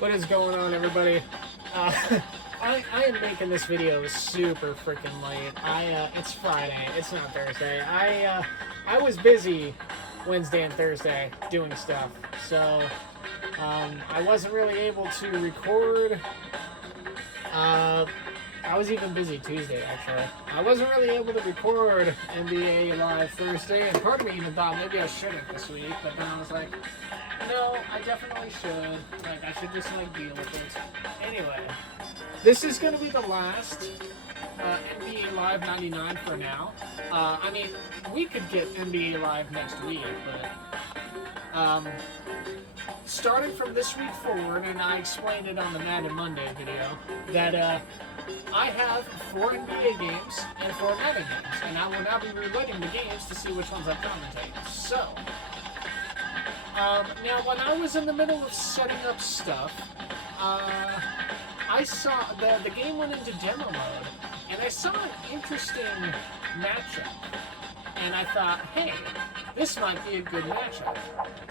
What is going on, everybody? Uh, I am making this video super freaking late. It's Friday. It's not Thursday. I was busy Wednesday and Thursday doing stuff, so I wasn't really able to record. I was even busy Tuesday, actually. I wasn't really able to record NBA Live Thursday, and part of me even thought maybe I shouldn't this week, but then I was like, no, I definitely should. Like, I should just, deal with it. Anyway, this is going to be the last NBA Live 99 for now. I mean, we could get NBA Live next week, but starting from this week forward, and I explained it on the Madden Monday video, that I have 4 NBA games and 4 Madden games, and I will now be reloading the games to see which ones I commentate. So, now when I was in the middle of setting up stuff, I saw the game went into demo mode, and I saw an interesting matchup, and I thought, hey, this might be a good matchup.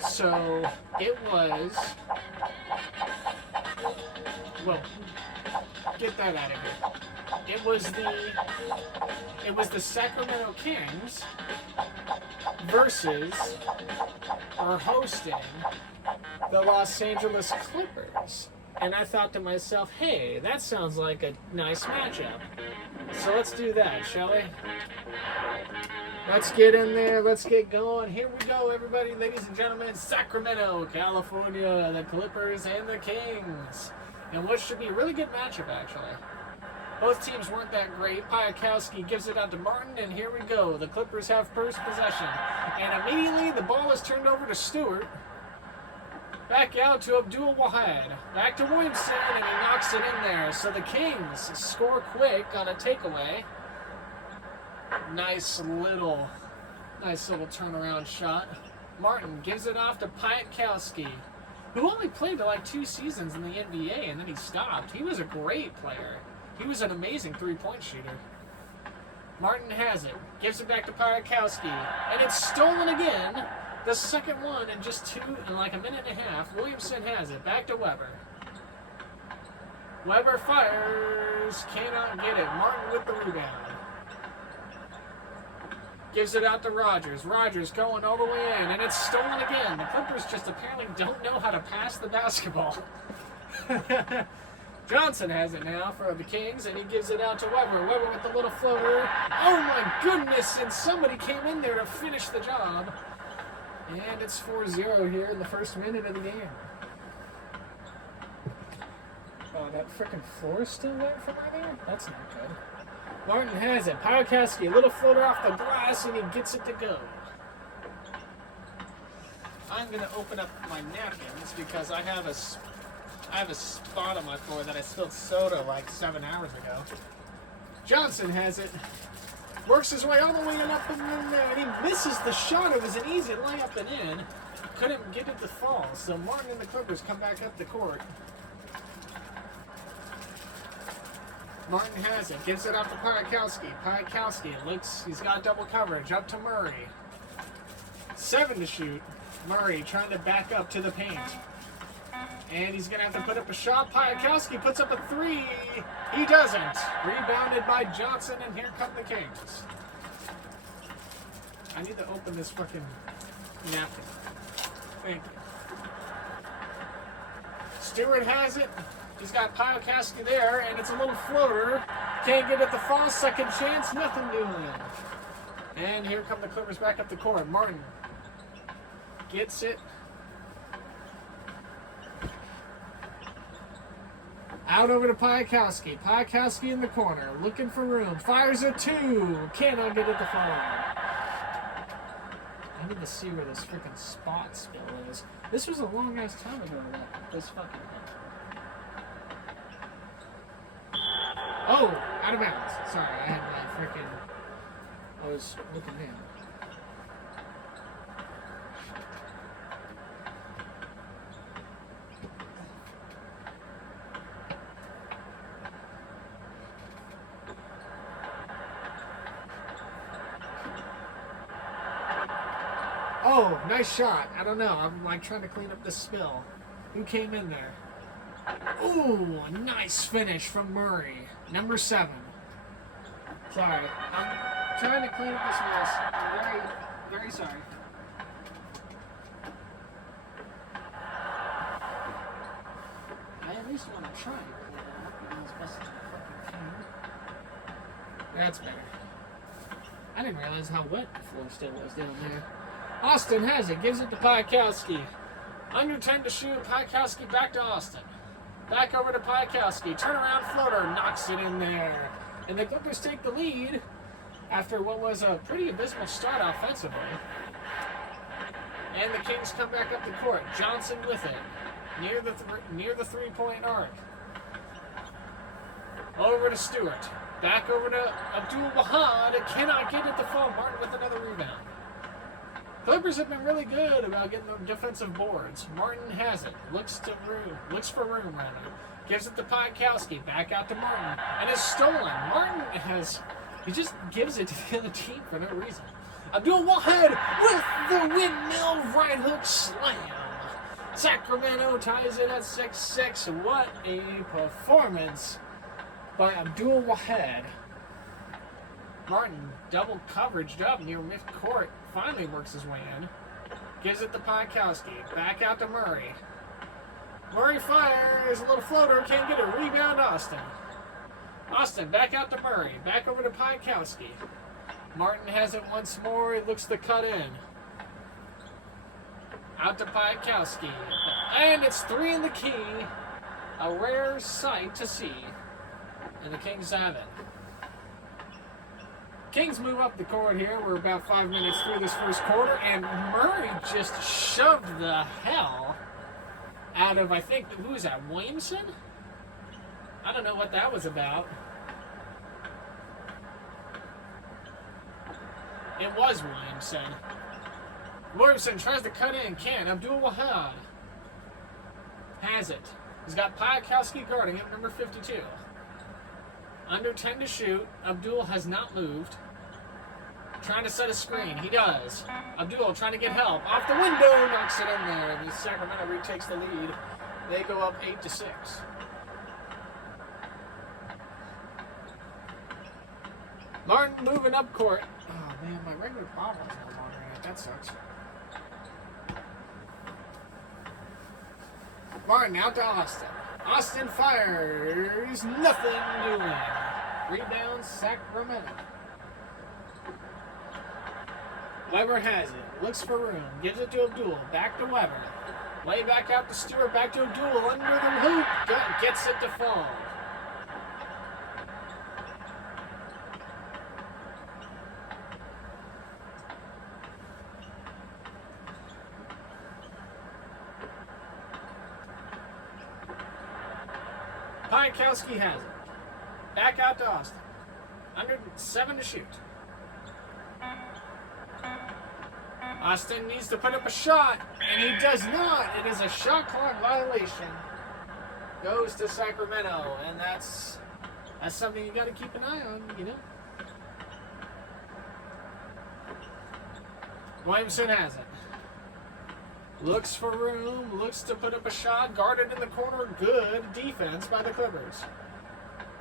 So it was, well, get that out of here. It was the Sacramento Kings versus, or hosting, the Los Angeles Clippers. And I thought to myself, hey, that sounds like a nice matchup. So let's do that, shall we? Let's get in there. Let's get going. Here we go, everybody, ladies and gentlemen. Sacramento, California, the Clippers and the Kings. And what should be a really good matchup, actually. Both teams weren't that great. Piakowski gives it out to Martin, and here we go. The Clippers have first possession. And immediately the ball is turned over to Stewart. Back out to Abdul Wahad. Back to Williamson, and he knocks it in there. So the Kings score quick on a takeaway. Nice little turnaround shot. Martin gives it off to Piakowski, who only played for like 2 seasons in the NBA, and then he stopped. He was a great player. He was an amazing three-point shooter. Martin has it. Gives it back to Piakowski. And it's stolen again. The second one in just in like a minute and a half. Williamson has it. Back to Weber. Weber fires. Cannot get it. Martin with the rebound. Gives it out to Rogers. Rogers going all the way in. And it's stolen again. The Clippers just apparently don't know how to pass the basketball. Johnson has it now for the Kings, and he gives it out to Weber. Weber with the little floater. Oh my goodness, and somebody came in there to finish the job. And it's 4-0 here in the first minute of the game. Oh, that frickin' floor is still wet from right there? That's not good. Martin has it. Piakowski, a little floater off the glass, and he gets it to go. I'm going to open up my napkins because I have a spot on my floor that I spilled soda like 7 hours ago. Johnson has it. Works his way all the way up and in there, and he misses the shot. It was an easy layup and in. Couldn't get it to fall. So Martin and the Clippers come back up the court. Martin has it. Gives it off to Piakowski. Piakowski looks, he's got double coverage. Up to Murray. 7 to shoot. Murray trying to back up to the paint. And he's going to have to put up a shot. Piakowski puts up a 3. He doesn't. Rebounded by Johnson, and here come the Kings. I need to open this fucking napkin. Thank you. Stewart has it. He's got Piakowski there, and it's a little floater. Can't get it to fall. Second chance. Nothing doing. And here come the Clippers back up the court. Martin gets it. Out over to Piakowski. Piakowski in the corner, looking for room. Fires a 2. Cannot get it to fall. I need to see where this freaking spot spill is. This was a long ass time ago, this fucking thing. Oh, out of bounds. Sorry, I had my freaking. I was looking down. Oh, nice shot. I don't know. I'm like trying to clean up this spill. Who came in there? Ooh, nice finish from Murray. Number 7. Sorry, I'm trying to clean up this mess. I'm very, very sorry. I at least want to try to clean it up as best as I can. That's better. I didn't realize how wet the floor still was down there. Austin has it, gives it to Piakowski. Under 10 to shoot, Piakowski back to Austin. Back over to Piakowski, turnaround floater, knocks it in there. And the Clippers take the lead after what was a pretty abysmal start offensively. And the Kings come back up the court. Johnson with it, near the three-point arc. Over to Stewart. Back over to Abdul-Wahad. Cannot get it to fall. Martin with another rebound. Clippers have been really good about getting the defensive boards. Martin has it. Looks for room. Gives it to Piakowski. Back out to Martin. And it's stolen. He just gives it to the other team for no reason. Abdul-Wahad with the windmill right hook slam. Sacramento ties it at 6-6. What a performance by Abdul-Wahad. Martin double coveraged up near midcourt. Finally works his way in. Gives it to Piakowski. Back out to Murray. Murray fires. A little floater. Can't get a rebound. Austin back out to Murray. Back over to Piakowski. Martin has it once more. He looks to cut in. Out to Piakowski. And it's 3 in the key. A rare sight to see. And the Kings have it. Kings move up the court here. We're about 5 minutes through this first quarter. And Murray just shoved the hell out of, I think, who is that, Williamson? I don't know what that was about. It was Williamson. Williamson tries to cut in, can't. Abdul-Wahad has it. He's got Piakowski guarding him, number 52. Under 10 to shoot. Abdul has not moved. Trying to set a screen. He does. Abdul trying to get help. Off the window. Knocks it in there. And Sacramento retakes the lead. They go up 8-6. Martin moving up court. Oh man, my regular problem's no longer in it. That sucks. Martin out to Austin. Austin fires. Nothing doing. Rebound Sacramento. Weber has it. Looks for room. Gives it to Abdul. Back to Weber. Way back out to Stewart. Back to Abdul. Under the hoop. Gets it to fall. Piakowski has it. Back out to Austin. Under 7 to shoot. Austin needs to put up a shot, and he does not. It is a shot clock violation. Goes to Sacramento, and that's something you got to keep an eye on, you know. Williamson has it. Looks for room, looks to put up a shot, guarded in the corner. Good defense by the Clippers.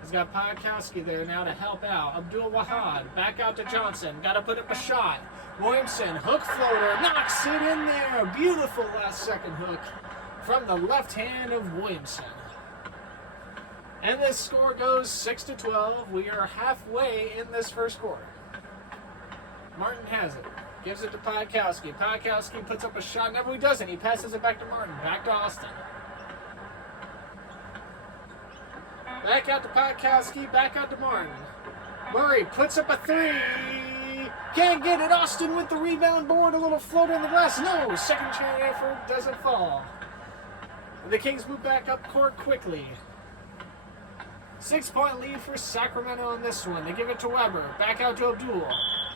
He's got Piakowski there now to help out. Abdul-Wahad back out to Johnson. Got to put up a shot. Williamson, hook floater, knocks it in there. Beautiful last second hook from the left hand of Williamson. And this score goes 6-12. We are halfway in this first quarter. Martin has it. Gives it to Piakowski. Piakowski puts up a shot. Never he doesn't. He passes it back to Martin. Back to Austin. Back out to Piakowski. Back out to Martin. Murray puts up a 3. Can't get it. Austin with the rebound board. A little floater in the glass. No. Second chance effort. Doesn't fall. The Kings move back up court quickly. 6-point lead for Sacramento on this one. They give it to Weber. Back out to Abdul.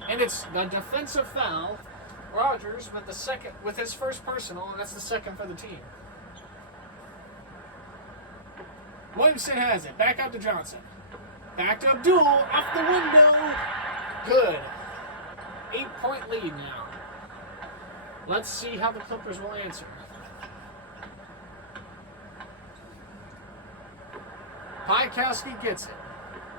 And it's the defensive foul. Rogers with his first personal, and that's the second for the team. Williamson has it. Back out to Johnson. Back to Abdul. Off the window. Good. 8-point lead now. Let's see how the Clippers will answer. Piatkowski gets it.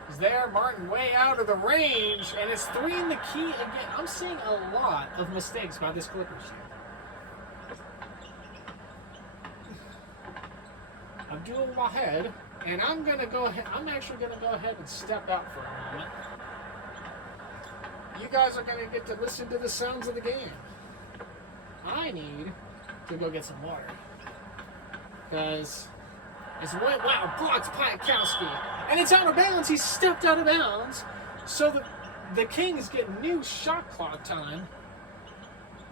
He's there, Martin way out of the range, and it's 3 in the key again. I'm seeing a lot of mistakes by this Clippers team. Abdul Wahed, and I'm actually gonna go ahead and step out for a moment. You guys are gonna get to listen to the sounds of the game. I need to go get some water. Because it's wow, blocks Piatkowski. And it's out of bounds. He stepped out of bounds. So the Kings get new shot clock time.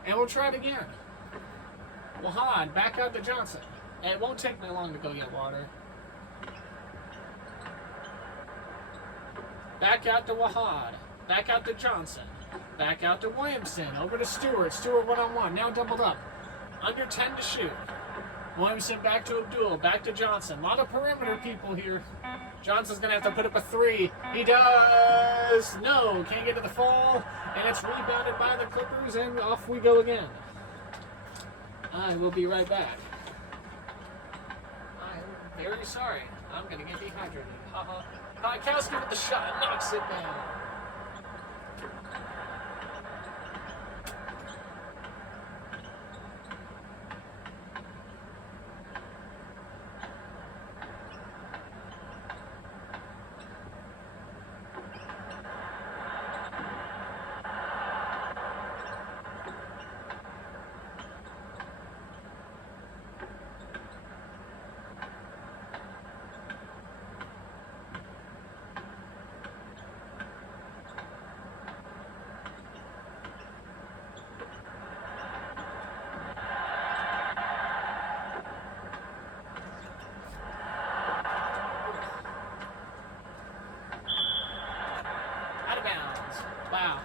And we'll try it again. Wahad, back out to Johnson. And it won't take me long to go get water. Back out to Wahad. Back out to Johnson. Back out to Williamson. Over to Stewart. Stewart one-on-one. Now doubled up. Under 10 to shoot. Williamson back to Abdul. Back to Johnson. A lot of perimeter people here. Johnson's going to have to put up a 3. He does! No, can't get to the fall. And it's rebounded by the Clippers, and off we go again. I will be right back. I'm very sorry. I'm going to get dehydrated. Piatkowski with the shot. Knocks it down. Wow.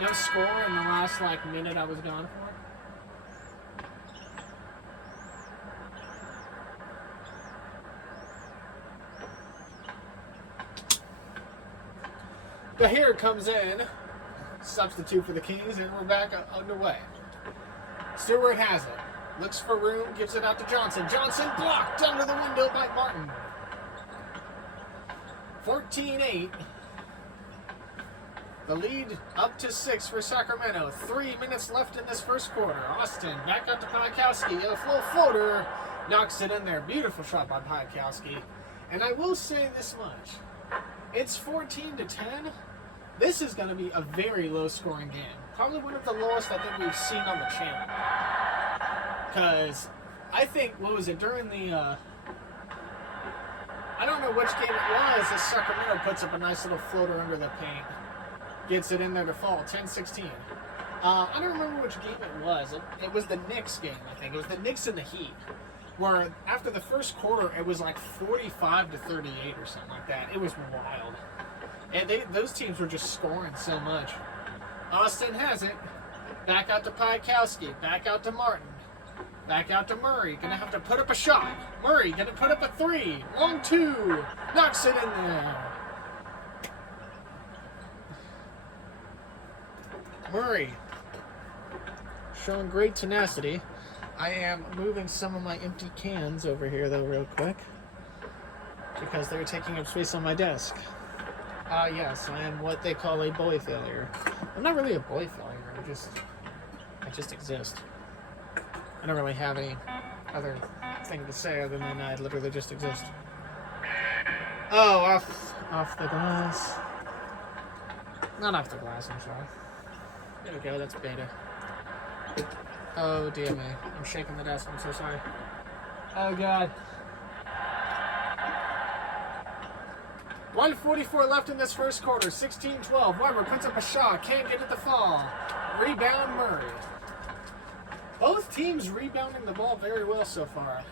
No score in the last, minute I was gone for. But here it comes in. Substitute for the Kings, and we're back underway. Stewart has it. Looks for room, gives it out to Johnson. Johnson blocked under the window by Martin. 14-8. The lead up to 6 for Sacramento. 3 minutes left in this first quarter. Austin back up to Piatkowski. A full floater. Knocks it in there. Beautiful shot by Piatkowski. And I will say this much. It's 14-10. This is going to be a very low scoring game. Probably one of the lowest I think we've seen on the channel. Because I think, during the... I don't know which game it was, as Sacramento puts up a nice little floater under the paint. Gets it in there to fall, 10-16. I don't remember which game it was. It was the Knicks game, I think. It was the Knicks and the Heat, where after the first quarter, it was 45-38 or something like that. It was wild. And those teams were just scoring so much. Austin has it. Back out to Piatkowski. Back out to Martin. Back out to Murray. Gonna have to put up a shot. Murray gonna put up a 3. Long 2. Knocks it in there. Murray showing great tenacity. I am moving some of my empty cans over here though real quick because they're taking up space on my desk. Yes, I am what they call a boy failure. I'm not really a boy failure, I just exist. I don't really have any other thing to say other than I literally just exist. Oh, off the glass. Not off the glass, I'm sorry. There we go, that's beta. Oh dear me, I'm shaking the desk, I'm so sorry. Oh god. 1:44 left in this first quarter, 16-12. Weber puts up a shot, can't get it to fall. Rebound Murray. Both teams rebounding the ball very well so far.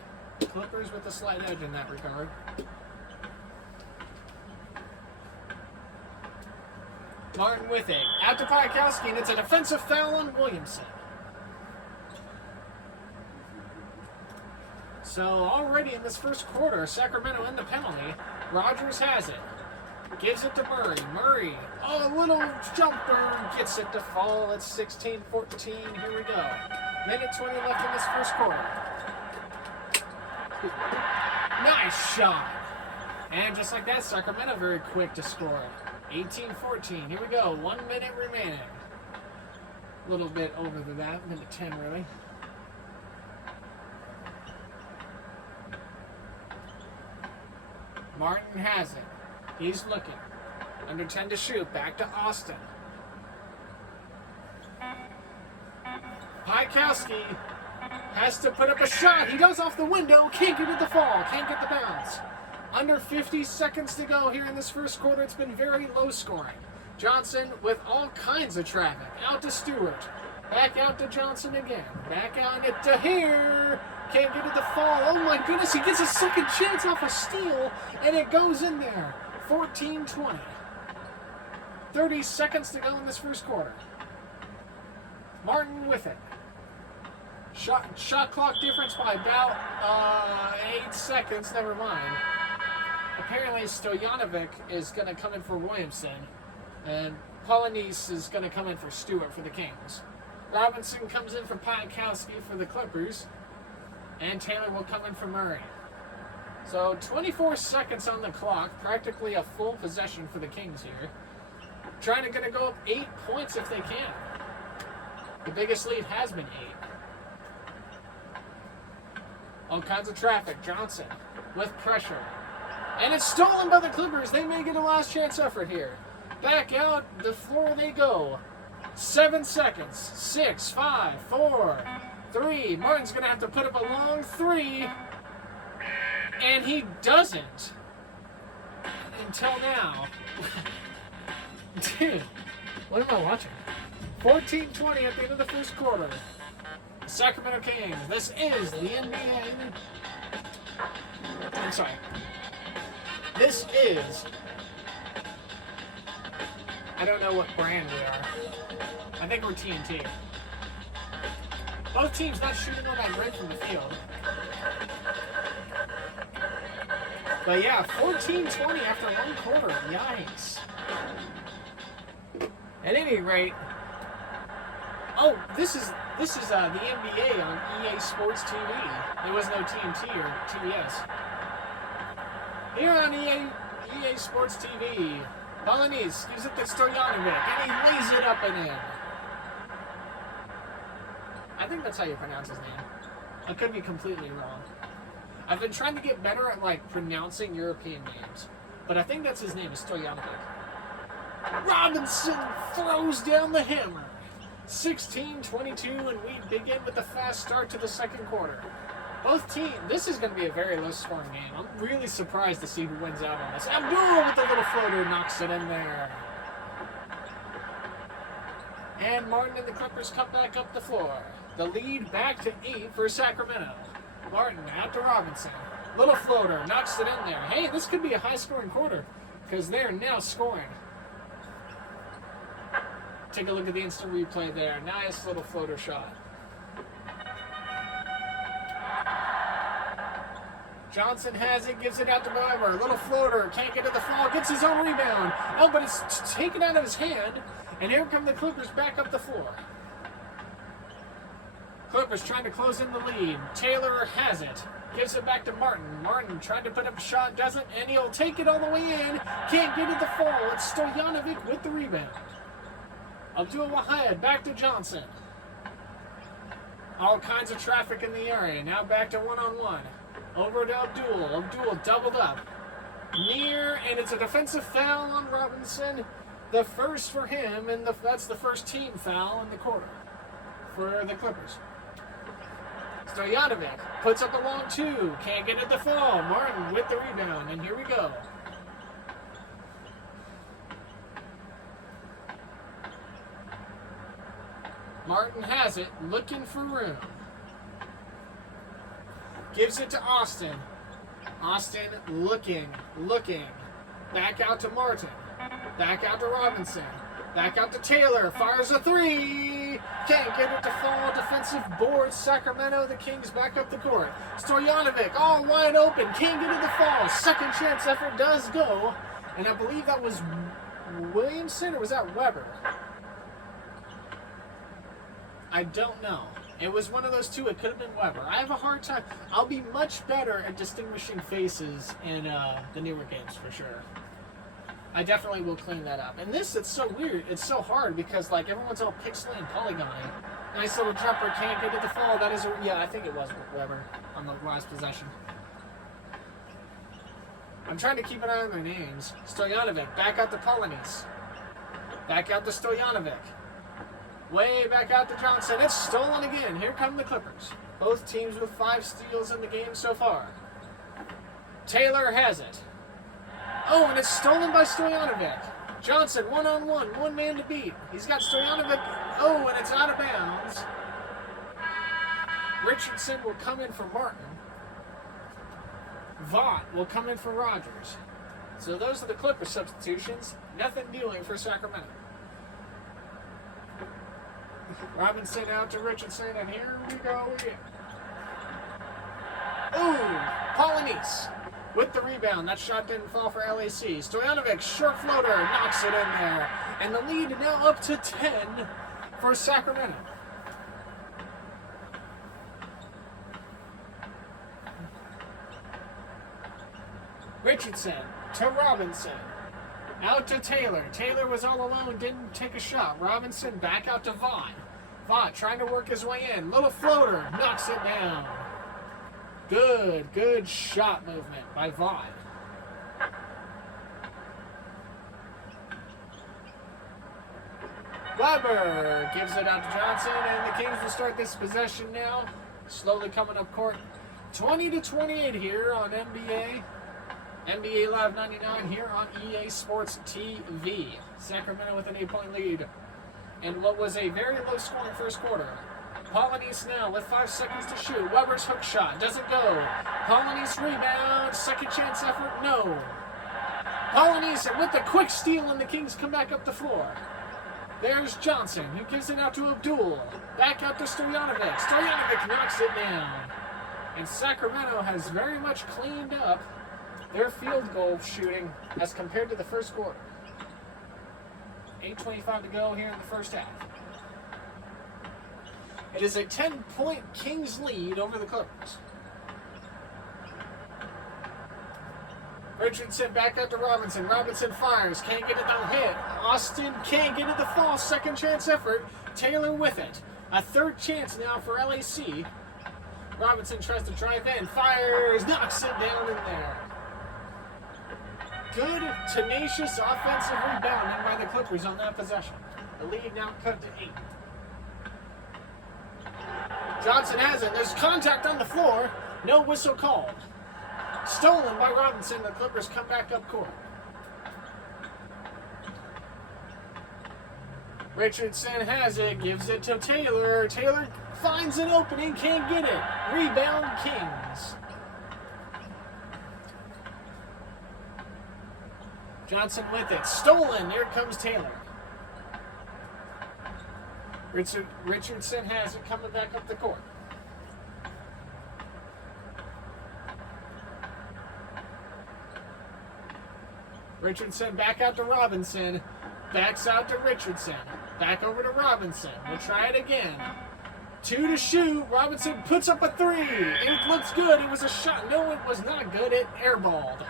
Clippers with a slight edge in that regard. Martin with it. Out to Piatkowski, and it's a defensive foul on Williamson. So already in this first quarter, Sacramento in the penalty. Rogers has it. Gives it to Murray. Murray, a little jumper, gets it to fall. It's 16-14. Here we go. Minute 20 left in this first quarter. Nice shot. And just like that, Sacramento very quick to score. 18-14. Here we go. 1 minute remaining. A little bit over than that. Minute 10, really. Martin has it. He's looking. Under 10 to shoot. Back to Austin. Piekowski has to put up a shot. He does off the window. Can't get it the fall. Can't get the bounce. Under 50 seconds to go here in this first quarter. It's been very low scoring. Johnson with all kinds of traffic. Out to Stewart. Back out to Johnson again. Back out to here. Can't get it to fall. Oh my goodness, he gets a second chance off a steal, and it goes in there. 14-20. 30 seconds to go in this first quarter. Martin with it. Shot clock difference by about 8 seconds. Never mind. Apparently Stojanovic is going to come in for Williamson, and Polonese is going to come in for Stewart for the Kings. Robinson comes in for Piekowski for the Clippers, and Taylor will come in for Murray. So 24 seconds on the clock, practically a full possession for the Kings here. Trying to go up 8 points if they can. The biggest lead has been 8. All kinds of traffic. Johnson with pressure. And it's stolen by the Clippers. They may get a last chance effort here. Back out the floor they go. 7 seconds. 6, 5, 4, 3. Martin's going to have to put up a long 3. And he doesn't. Until now. Dude, what am I watching? 14-20 at the end of the first quarter. Sacramento Kings. This is the NBA. I'm sorry. This is... I don't know what brand we are. I think we're TNT. Both teams not shooting all that great from the field. But yeah, 14-20 after one quarter. Yikes. At any rate, oh, this is the NBA on EA Sports TV. There was no TNT or TBS. Here on EA Sports TV, Polonese gives it to Stojanovic, and he lays it up and in. I think that's how you pronounce his name. I could be completely wrong. I've been trying to get better at pronouncing European names, but I think that's his name, is Stojanovic. Robinson throws down the hammer. 16-22, and we begin with a fast start to the second quarter. Both teams, this is going to be a very low-scoring game. I'm really surprised to see who wins out on this. Abdul with the little floater knocks it in there. And Martin and the Clippers come back up the floor. The lead back to 8 for Sacramento. Martin out to Robinson. Little floater knocks it in there. Hey, this could be a high-scoring quarter because they're now scoring. Take a look at the instant replay there. Nice little floater shot. Johnson has it, gives it out to Bauer. Little floater, can't get to the fall, gets his own rebound. Oh, but it's taken out of his hand. And here come the Clippers back up the floor. Clippers trying to close in the lead. Taylor has it. Gives it back to Martin. Martin tried to put up a shot, doesn't, and he'll take it all the way in. Can't get it to fall. It's Stojanovic with the rebound. Abdul Wahid back to Johnson. All kinds of traffic in the area. Now back to one-on-one. Over to Abdul. Abdul doubled up. Near, and it's a defensive foul on Robinson. The first for him, and that's the first team foul in the quarter for the Clippers. Stojanovic puts up a long 2. Can't get it to fall. Martin with the rebound, and here we go. Martin has it, looking for room. Gives it to Austin. Austin looking. Back out to Martin. Back out to Robinson. Back out to Taylor. Fires a 3. Can't get it to fall. Defensive board. Sacramento, the Kings back up the court. Stojanovic all wide open. Can't get it to fall. Second chance effort does go. And I believe that was Williamson, or was that Weber? I don't know. It was one of those two. It could have been Weber. I have a hard time. I'll be much better at distinguishing faces in the newer games for sure. I definitely will clean that up. And this, it's so weird. It's so hard because like everyone's all pixely and polygony. Nice little jumper, can't get to the fall. That is, I think it was Weber on the last possession. I'm trying to keep an eye on their names. Stojanovic, back out to Polonese. Back out to Stojanovic. Way back out to Johnson. It's stolen again. Here come the Clippers. Both teams with 5 steals in the game so far. Taylor has it. Oh, and it's stolen by Stojanovic. Johnson, one-on-one, one man to beat. He's got Stojanovic. Oh, and it's out of bounds. Richardson will come in for Martin. Vaught will come in for Rogers. So those are the Clipper substitutions. Nothing doing for Sacramento. Robinson out to Richardson, and here we go again. Ooh, Polonese with the rebound. That shot didn't fall for LAC. Stojanovic, short floater, knocks it in there. And the lead now up to 10 for Sacramento. Richardson to Robinson. Out to Taylor. Taylor was all alone, didn't take a shot. Robinson back out to Vaught. Vaught trying to work his way in. Little floater, knocks it down. Good shot movement by Vaught. Weber gives it out to Johnson, and the Kings will start this possession now. Slowly coming up court. 20-28 here on NBA Live 99 here on EA Sports TV. Sacramento with an 8-point lead. And what was a very low-scoring first quarter. Polonese now with 5 seconds to shoot. Weber's hook shot doesn't go. Polonese rebound. Second chance effort, no. Polonese with the quick steal, and the Kings come back up the floor. There's Johnson, who gives it out to Abdul. Back out to Stojanovic. Stojanovic knocks it down. And Sacramento has very much cleaned up their field goal shooting as compared to the first quarter. 8:25 to go here in the first half. It is a 10-point Kings lead over the Clippers. Richardson back out to Robinson. Robinson fires. Can't get it on hit. Austin can't get it to fall. Second chance effort. Taylor with it. A third chance now for LAC. Robinson tries to drive in. Fires. Knocks it down in there. Good, tenacious offensive rebounding by the Clippers on that possession. The lead now cut to 8. Johnson has it. There's contact on the floor. No whistle called. Stolen by Robinson. The Clippers come back up court. Richardson has it. Gives it to Taylor. Taylor finds an opening. Can't get it. Rebound Kings. Johnson with it. Stolen. Here comes Taylor. Richardson has it coming back up the court. Richardson back out to Robinson. Backs out to Richardson. Back over to Robinson. We'll try it again. 2 to shoot. Robinson puts up a 3. It looks good. It was a shot. No, it was not good. It airballed.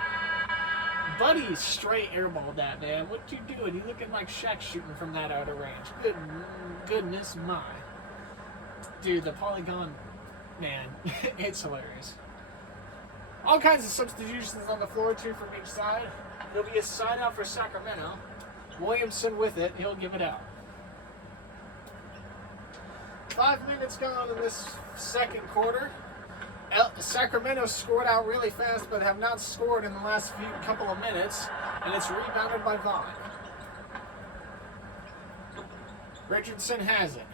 Buddy straight airballed that, man. What you doing? You looking like Shaq shooting from that outer range. Goodness my. Dude, the polygon, man, it's hilarious. All kinds of substitutions on the floor, 2 from each side. There'll be a side out for Sacramento. Williamson with it. He'll give it out. 5 minutes gone in this second quarter. Sacramento scored out really fast, but have not scored in the last couple of minutes, and it's rebounded by Vaughn. Richardson has it.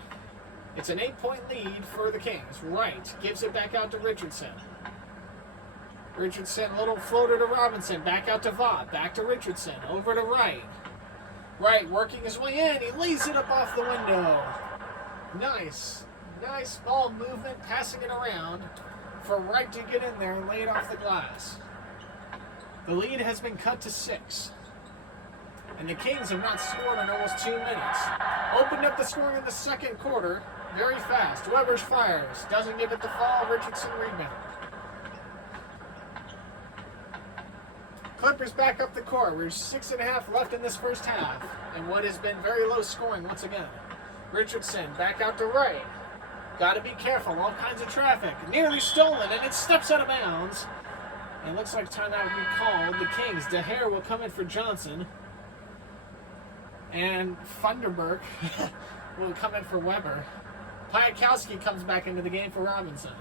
It's an 8-point lead for the Kings. Wright gives it back out to Richardson. Richardson, little floater to Robinson. Back out to Vaughn. Back to Richardson. Over to Wright. Wright working his way in. He lays it up off the window. Nice ball movement, passing it around for Wright to get in there and lay it off the glass. The lead has been cut to 6. And the Kings have not scored in almost 2 minutes. Opened up the scoring in the second quarter. very fast. Weber's fires. Doesn't give it the fall. Richardson rebound. Clippers back up the court. We're 6.5 left in this first half. And what has been very low scoring once again. Richardson back out to right. Got to be careful. All kinds of traffic. Nearly stolen, and it steps out of bounds. And it looks like timeout will be called. The Kings. DeHare will come in for Johnson. And Funderburk will come in for Weber. Piatkowski comes back into the game for Robinson.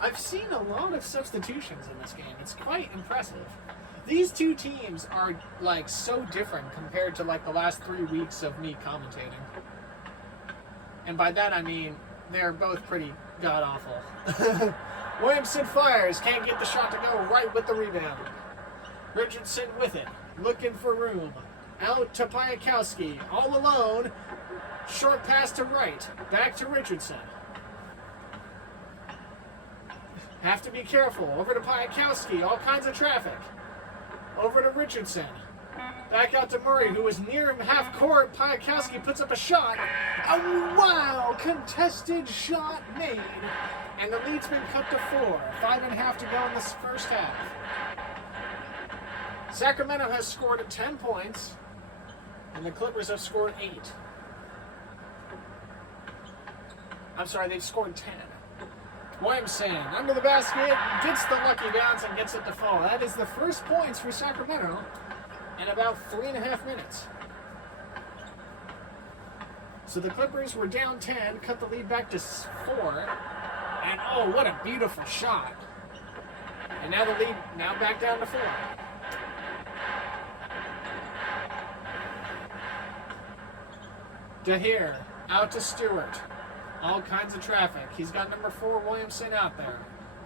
I've seen a lot of substitutions in this game. It's quite impressive. These two teams are like so different compared to like the last 3 weeks of me commentating. And by that I mean they're both pretty god-awful. Williamson fires, can't get the shot to go, right with the rebound. Richardson with it, looking for room. Out to Piatkowski, all alone. Short pass to right, back to Richardson. Have to be careful. Over to Piatkowski, all kinds of traffic. Over to Richardson. Back out to Murray, who was near him half court. Piatkowski puts up a shot. A wow! Contested shot made. And the lead's been cut to 4. 5.5 to go in this first half. Sacramento has scored 10 points. And the Clippers have scored 8. I'm sorry, they've scored 10. Williamson under the basket, gets the lucky bounce and gets it to fall. That is the first points for Sacramento in about 3.5 minutes. So the Clippers were down 10, cut the lead back to 4. And oh, what a beautiful shot. And now the lead, now back down to 4. DeHare, out to Stewart. All kinds of traffic. He's got number 4, Williamson, out there.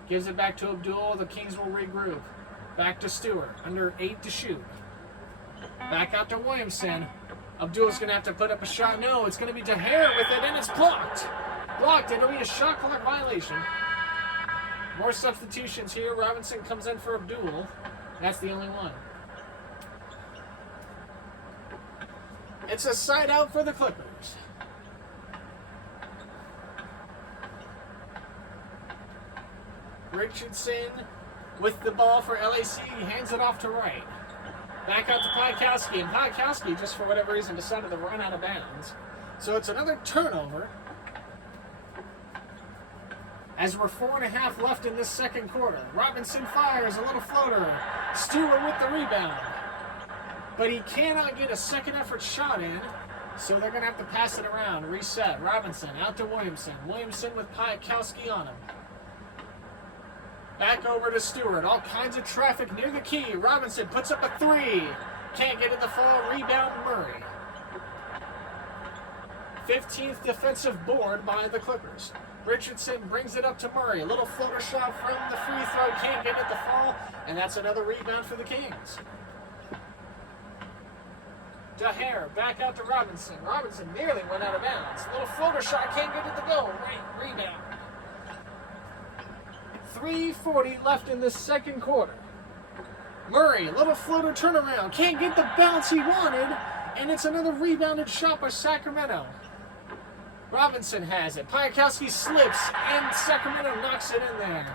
Gives it back to Abdul. The Kings will regroup. Back to Stewart. Under 8 to shoot. Back out to Williamson. Abdul's going to have to put up a shot. No, it's going to be DeHare with it, and it's blocked. Blocked. It'll be a shot clock violation. More substitutions here. Robinson comes in for Abdul. That's the only one. It's a side out for the Clippers. Richardson with the ball for LAC. He hands it off to right. Back out to Piatkowski. And Piatkowski, just for whatever reason, decided to run out of bounds. So it's another turnover. As we're 4.5 left in this second quarter. Robinson fires a little floater. Stewart with the rebound. But he cannot get a second effort shot in. So they're going to have to pass it around. Reset. Robinson out to Williamson. Williamson with Piatkowski on him. Back over to Stewart. All kinds of traffic near the key. Robinson puts up a 3. Can't get it to fall. Rebound Murray. 15th defensive board by the Clippers. Richardson brings it up to Murray. A little floater shot from the free throw. Can't get it to fall. And that's another rebound for the Kings. DeHare back out to Robinson. Robinson nearly went out of bounds. Little floater shot. Can't get it to go. Rebound. 3:40 left in the second quarter. Murray, little floater turnaround. Can't get the bounce he wanted. And it's another rebounded shot by Sacramento. Robinson has it. Piatkowski slips, and Sacramento knocks it in there.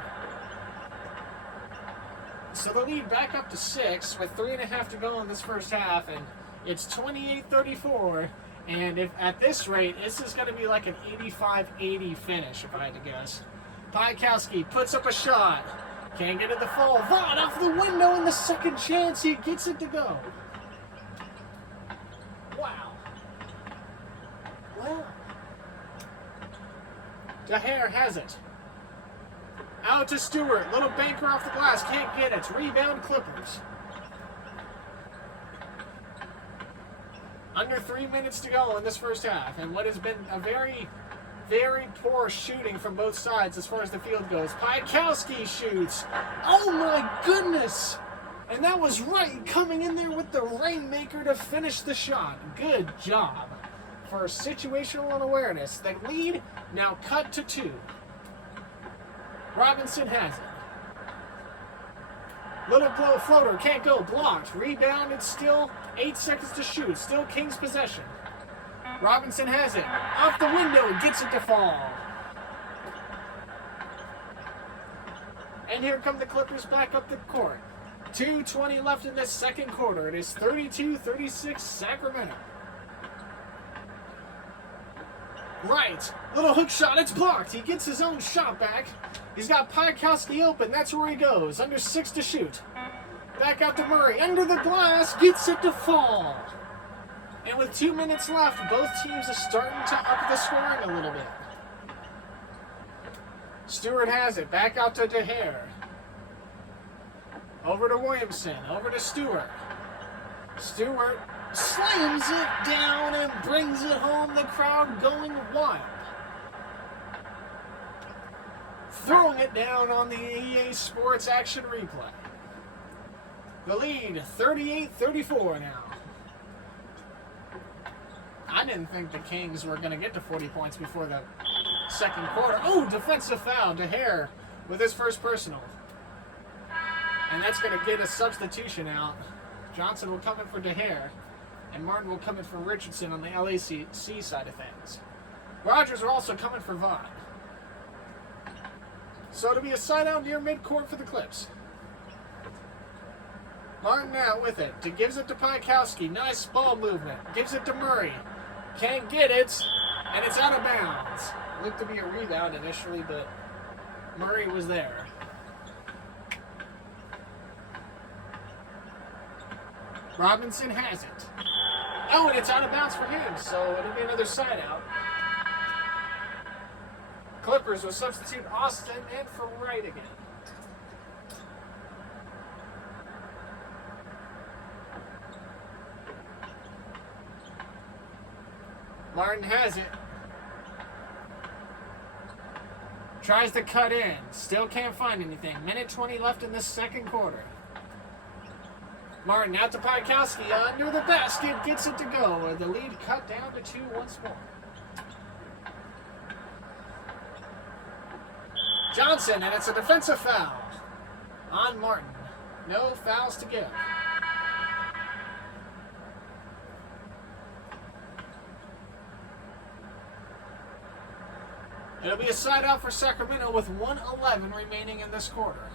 So the lead back up to 6 with 3.5 to go in this first half, and it's 28-34. And if at this rate, this is going to be like an 85-80 finish, if I had to guess. Piatkowski puts up a shot. Can't get it to fall. Vaughn off the window in the second chance. He gets it to go. Wow. Wow. DeHare has it. Out to Stewart. Little banker off the glass. Can't get it. Rebound Clippers. Under 3 minutes to go in this first half. And what has been a very, very poor shooting from both sides as far as the field goes. Piatkowski shoots. Oh my goodness. And that was right, coming in there with the rainmaker to finish the shot. Good job for situational unawareness. The lead now cut to 2. Robinson has it. Little floater, can't go, blocked. Rebound, it's still 8 seconds to shoot. Still Kings possession. Robinson has it. Off the window, gets it to fall. And here come the Clippers back up the court. 2:20 left in the second quarter. It is 32-36 Sacramento. Right. Little hook shot. It's blocked. He gets his own shot back. He's got Piakowski open. That's where he goes. Under 6 to shoot. Back out to Murray. Under the glass. Gets it to fall. And with 2 minutes left, both teams are starting to up the scoring a little bit. Stewart has it. Back out to DeHare. Over to Williamson. Over to Stewart. Stewart slams it down and brings it home. The crowd going wild. Throwing it down on the EA Sports Action Replay. The lead, 38-34 now. I didn't think the Kings were going to get to 40 points before the second quarter. Oh, defensive foul. DeHare with his first personal. And that's going to get a substitution out. Johnson will come in for DeHare. And Martin will come in for Richardson on the LAC side of things. Rogers will also come in for Vaughn. So it'll be a side out near midcourt for the Clips. Martin now with it. Gives it to Piakowski. Nice ball movement. Gives it to Murray. Can't get it. And it's out of bounds. Looked to be a rebound initially, but Murray was there. Robinson has it. Oh, and it's out of bounds for him, so it'll be another side out. Clippers will substitute Austin in for Wright again. Martin has it. Tries to cut in. Still can't find anything. Minute 20 left in this second quarter. Martin out to Piakowski. Under the basket. Gets it to go. The lead cut down to 2 once more. Johnson, and it's a defensive foul on Martin. No fouls to give. It'll be a side out for Sacramento with 1:11 remaining in this quarter.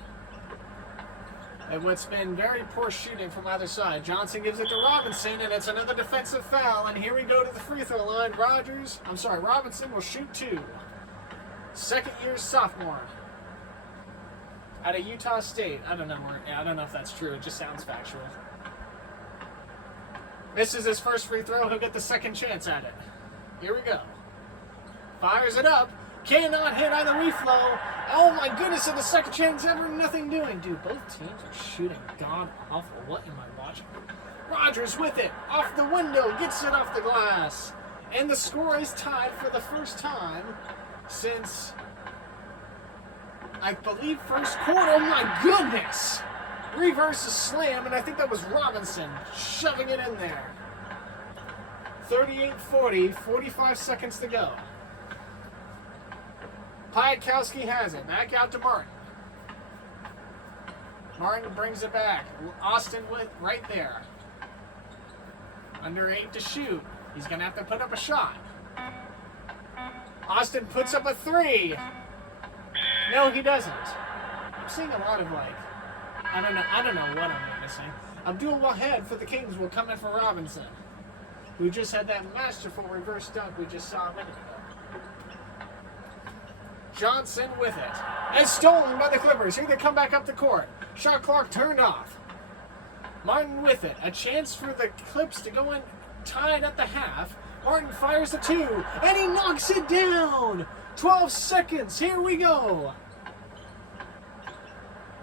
And what's been very poor shooting from either side. Johnson gives it to Robinson, and it's another defensive foul. And here we go to the free throw line. Robinson will shoot 2. Second-year sophomore out of Utah State. I don't know if that's true. It just sounds factual. This is his first free throw. He'll get the second chance at it. Here we go. Fires it up. Cannot hit on the reflow. Oh my goodness, and the second chance ever, nothing doing. Dude, both teams are shooting god awful. What am I watching? Rogers with it. Off the window. Gets it off the glass. And the score is tied for the first time since, I believe, first quarter. Oh my goodness. Reverse slam, and I think that was Robinson shoving it in there. 38-40, 45 seconds to go. Piakowski has it. Back out to Martin. Martin brings it back. Austin with right there. Under 8 to shoot. He's going to have to put up a shot. Austin puts up a 3. No, he doesn't. I'm seeing a lot of I don't know what I'm missing. Abdul Wahed for the Kings will come in for Robinson, who just had that masterful reverse dunk we just saw a minute ago. Johnson with it. And stolen by the Clippers. Here they come back up the court. Shot clock turned off. Martin with it. A chance for the Clips to go in tied at the half. Martin fires the 2. And he knocks it down. 12 seconds. Here we go.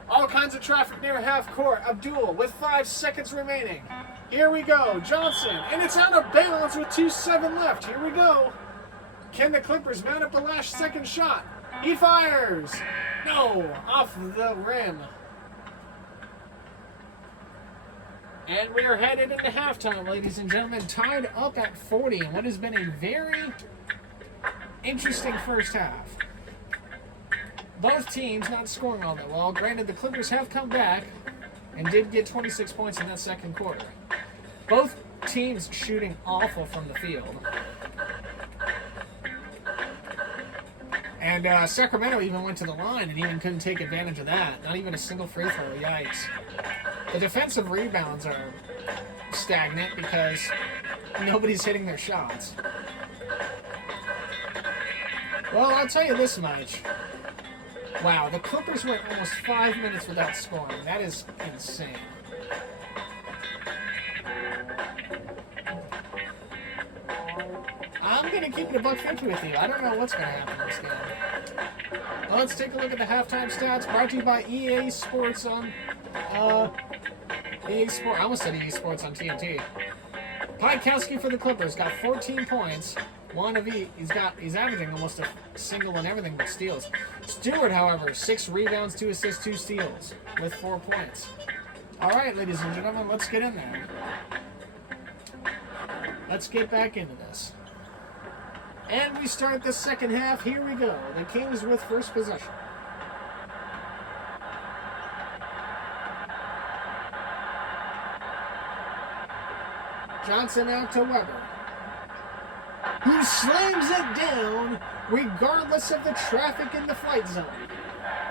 All kinds of traffic near half court. Abdul with 5 seconds remaining. Here we go. Johnson. And it's out of bounds with 2:07 left. Here we go. Can the Clippers mount up the last second shot? He fires. No. Off the rim. And we are headed into halftime, ladies and gentlemen. Tied up at 40 in what has been a very interesting first half. Both teams not scoring all that well. Granted, the Clippers have come back and did get 26 points in that second quarter. Both teams shooting awful from the field. And Sacramento even went to the line and even couldn't take advantage of that. Not even a single free throw. Yikes. The defensive rebounds are stagnant because nobody's hitting their shots. Well, I'll tell you this much. Wow, the Clippers went almost 5 minutes without scoring. That is insane. I'm going to keep it a $1.50 with you. I don't know what's going to happen in this game. Well, let's take a look at the halftime stats brought to you by EA Sports on... EA Sports. I almost said EA Sports on TNT. Piatkowski for the Clippers got 14 points. One of each. He's averaging almost a single and everything but steals. Stewart, however, 6 rebounds, 2 assists, 2 steals with 4 points. All right, ladies and gentlemen, let's get in there. Let's get back into this. And we start the second half. Here we go. The Kings with first possession. Johnson out to Weber, who slams it down regardless of the traffic in the flight zone.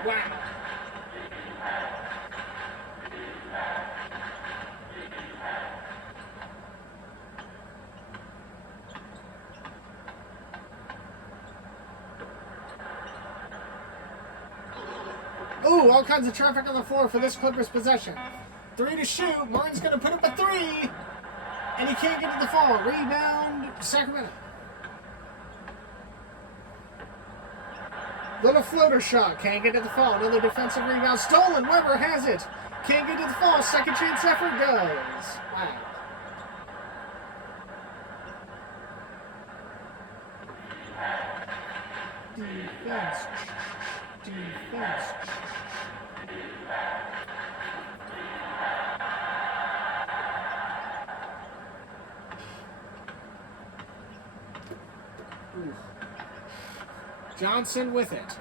Wow. Ooh, all kinds of traffic on the floor for this Clippers possession. 3 to shoot. Martin's going to put up a 3. And he can't get to the fall. Rebound, Sacramento. Little floater shot. Can't get to the fall. Another defensive rebound. Stolen. Weber has it. Can't get to the fall. Second chance effort goes. Wow. Defense. Defense. Johnson with it.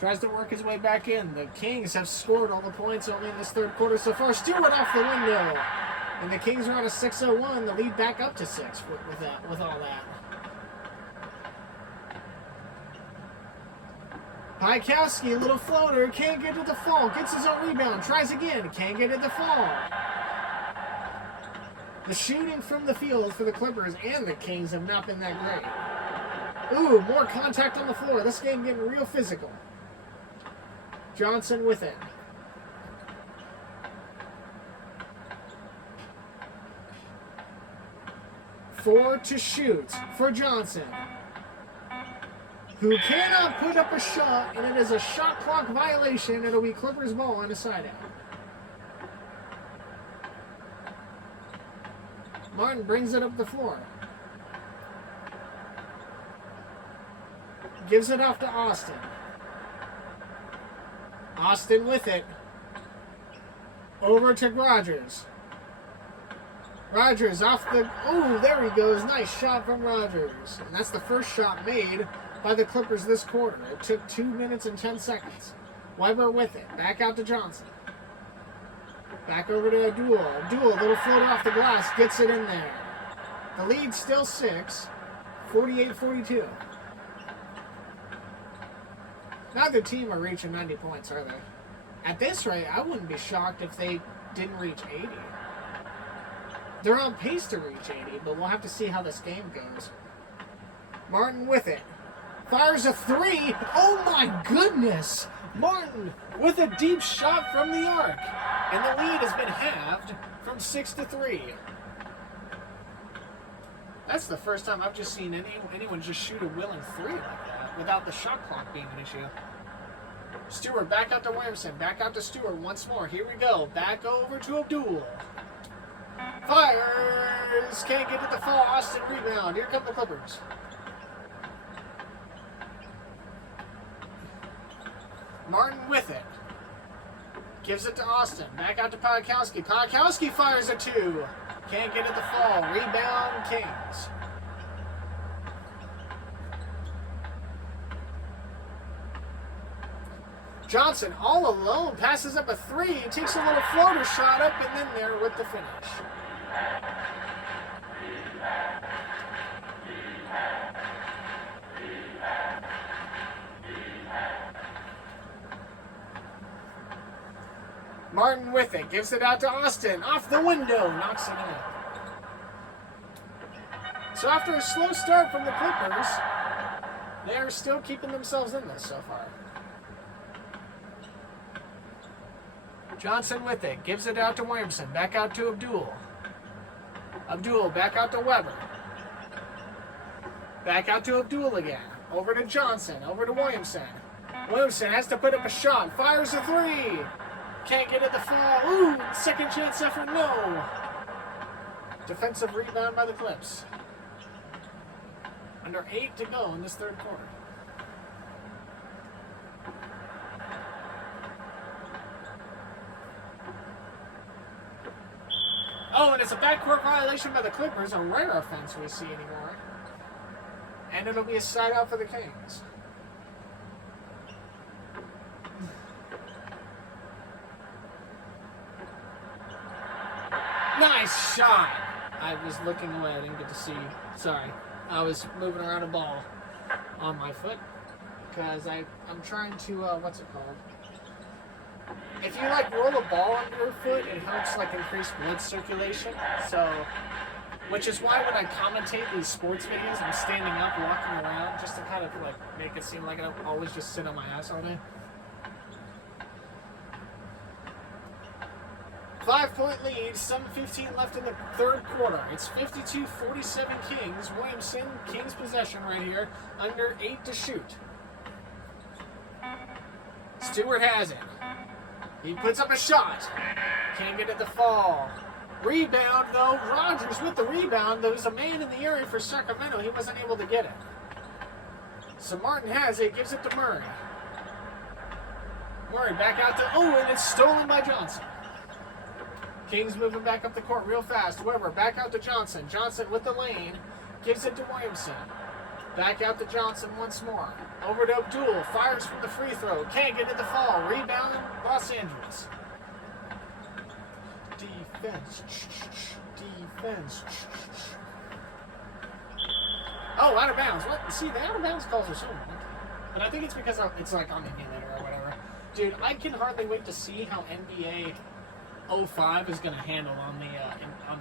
Tries to work his way back in. The Kings have scored all the points only in this third quarter so far. Stewart off the window. And the Kings are on a 6-0-1. The lead back up to 6 with all that. Piatkowski, a little floater. Can't get to the fall. Gets his own rebound. Tries again. Can't get to the fall. The shooting from the field for the Clippers and the Kings have not been that great. Ooh, more contact on the floor. This game getting real physical. Johnson with it. Four to shoot for Johnson, who cannot put up a shot, and it is a shot clock violation. It'll be Clippers ball on a side out. Martin brings it up the floor. Gives it off to Austin. Austin with it. Over to Rogers. Rogers off the... Oh, there he goes. Nice shot from Rogers. And that's the first shot made by the Clippers this quarter. It took 2 minutes and 10 seconds. Weber with it. Back out to Johnson. Back over to Abdul. Abdul, little floater off the glass. Gets it in there. The lead's still 6. 48-42. Neither team are reaching 90 points, are they? At this rate, I wouldn't be shocked if they didn't reach 80. They're on pace to reach 80, but we'll have to see how this game goes. Martin with it. Fires a 3. Oh my goodness! Martin with a deep shot from the arc. And the lead has been halved from 6 to 3. That's the first time I've just seen anyone just shoot a willing 3 like that without the shot clock being an issue. Stewart back out to Williamson. Back out to Stewart once more. Here we go. Back over to Abdul. Fires! Can't get to the fall. Austin rebound. Here come the Clippers. Martin with it. Gives it to Austin. Back out to Piatkowski. Piatkowski fires a 2. Can't get to the fall. Rebound, Kings. Johnson all alone passes up a 3. Takes a little floater shot up and then there with the finish. Martin with it. Gives it out to Austin. Off the window. Knocks it in. So after a slow start from the Clippers, they are still keeping themselves in this so far. Johnson with it. Gives it out to Williamson. Back out to Abdul. Abdul back out to Weber. Back out to Abdul again. Over to Johnson. Over to Williamson. Williamson has to put up a shot. Fires a three. Can't get it to fall. Ooh, second chance effort. No. Defensive rebound by the Clips. Under 8 to go in this third quarter. Oh, and it's a backcourt violation by the Clippers, a rare offense we see anymore. And it'll be a side out for the Kings. Nice shot! I was looking away, I didn't get to see. Sorry. I was moving around a ball on my foot because I'm trying to, what's it called? If you like roll a ball on your foot, it helps like increase blood circulation. So, which is why when I commentate these sports videos, I'm standing up, walking around, just to kind of like make it seem like I don't always just sit on my ass all day. 5-point lead, 7:15 left in the third quarter. It's 52-47 Kings. Williamson, Kings possession right here, under 8 to shoot. Stewart has it. He puts up a shot. Can't get it to fall. Rebound, though. Rogers with the rebound. There was a man in the area for Sacramento. He wasn't able to get it. So Martin has it. Gives it to Murray. Murray back out to... Oh, and it's stolen by Johnson. Kings moving back up the court real fast. Weber back out to Johnson. Johnson with the lane. Gives it to Williamson. Back out to Johnson once more. Over to Abdul. Fires from the free throw. Can't get it to fall. Rebound, Los Angeles. Defense. Defense. Oh, out of bounds. What? See, the out of bounds calls are so wrong. But I think it's because it's like on the emulator or whatever. Dude, I can hardly wait to see how NBA 05 is going to handle on the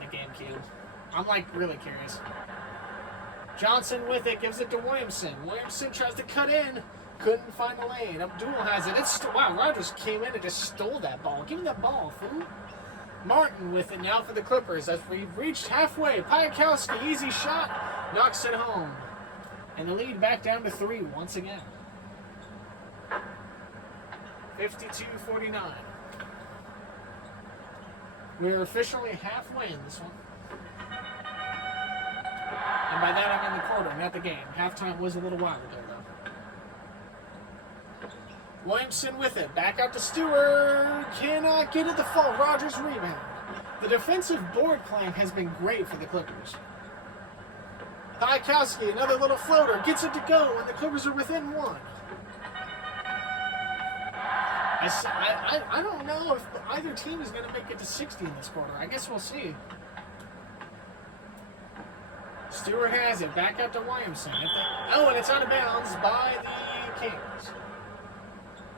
GameCube. I'm like really curious. Johnson with it, gives it to Williamson. Williamson tries to cut in, couldn't find the lane. Abdul has it. Wow, Rogers came in and just stole that ball. Give me that ball, fool. Martin with it now for the Clippers as we've reached halfway. Piakowski, easy shot, knocks it home. And the lead back down to 3 once again. 52-49. We're officially halfway in this one. And by that I mean the quarter, not the game. Halftime was a little while ago, though. Williamson with it. Back out to Stewart. Cannot get it to fall. Rogers rebound. The defensive board playing has been great for the Clippers. Piakowski, another little floater. Gets it to go, and the Clippers are within 1. I don't know if either team is going to make it to 60 in this quarter. I guess we'll see. Stewart has it. Back out to Williamson. And it's out of bounds by the Kings.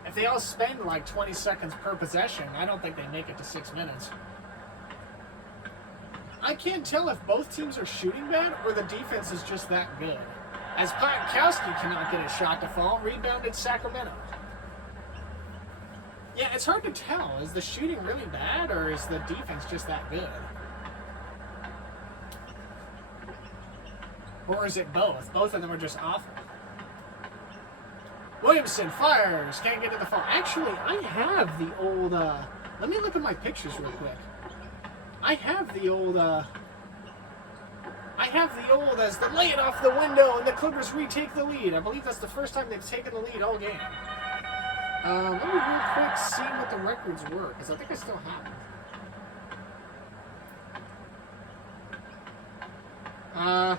If they all spend like 20 seconds per possession, I don't think they make it to 6 minutes. I can't tell if both teams are shooting bad or the defense is just that good. As Piakowski cannot get a shot to fall, rebounded Sacramento. Yeah, it's hard to tell. Is the shooting really bad or is the defense just that good? Or is it both? Both of them are just awful. Williamson fires. Can't get to the fall. Actually, I have the old... let me look at my pictures real quick. I have the old as the lay it off the window and the Clippers retake the lead. I believe that's the first time they've taken the lead all game. Let me real quick see what the records were, because I think I still have them. I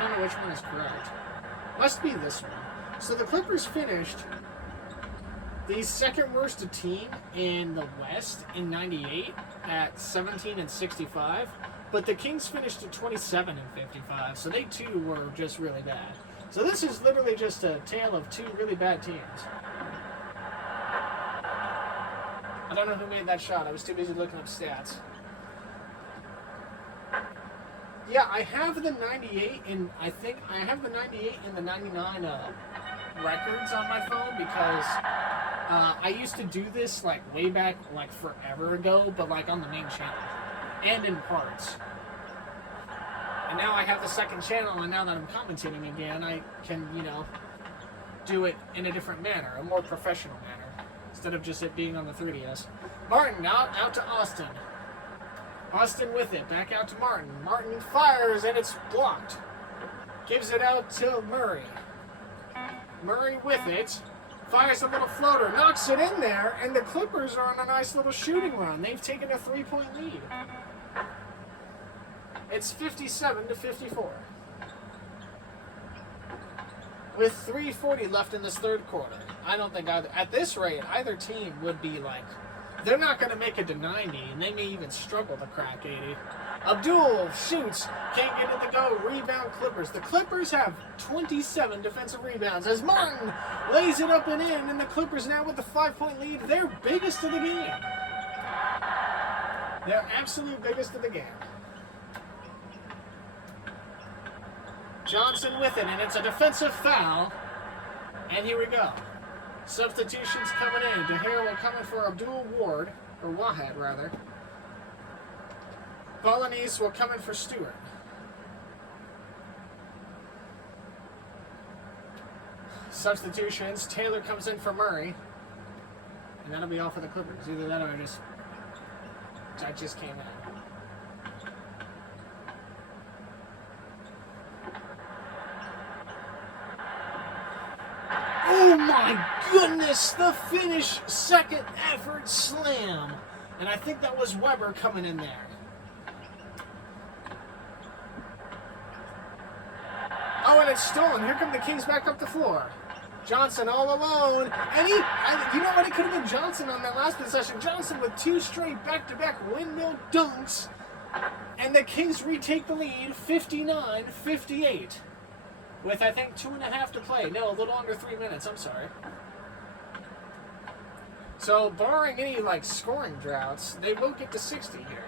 don't know which one is correct. Must be this one. So the Clippers finished the second worst team in the West in '98 at 17-65. But the Kings finished at 27 and 55, so they too were just really bad. So this is literally just a tale of two really bad teams. I don't know who made that shot. I was too busy looking up stats. Yeah, I have the 98 and I think I have the 98 and the 99 records on my phone because I used to do this like way back, like forever ago, but like on the main channel and in parts. And now I have the second channel, and now that I'm commentating again, I can, you know, do it in a different manner, a more professional manner, instead of just it being on the 3DS. Martin out to Austin. Austin with it, back out to Martin. Martin fires, and it's blocked. Gives it out to Murray. Murray with it. Fires a little floater, knocks it in there, and the Clippers are on a nice little shooting run. They've taken a 3-point lead. It's 57 to 54. With 3:40 left in this third quarter. I don't think at this rate, either team would be like, they're not going to make it to 90, and they may even struggle to crack 80. Abdul shoots, can't get it to go, rebound Clippers. The Clippers have 27 defensive rebounds as Martin lays it up and in, and the Clippers now with the 5-point lead, their biggest of the game. Their absolute biggest of the game. Johnson with it, and it's a defensive foul, and here we go. Substitutions coming in. DeHare coming for Abdul Ward, or Wahed rather. Bolognese will come in for Stewart. Substitutions. Taylor comes in for Murray. And that'll be all for the Clippers. Either that or I just came in. Oh my goodness, the finish, second effort slam. And I think that was Weber coming in there. Oh, and it's stolen. Here come the Kings back up the floor. Johnson all alone. And you know what? It could have been Johnson on that last possession. Johnson with 2 straight back-to-back windmill dunks. And the Kings retake the lead 59-58. With, I think, 2.5 to play. No, a little under 3 minutes. I'm sorry. So, barring any, like, scoring droughts, they will get to 60 here.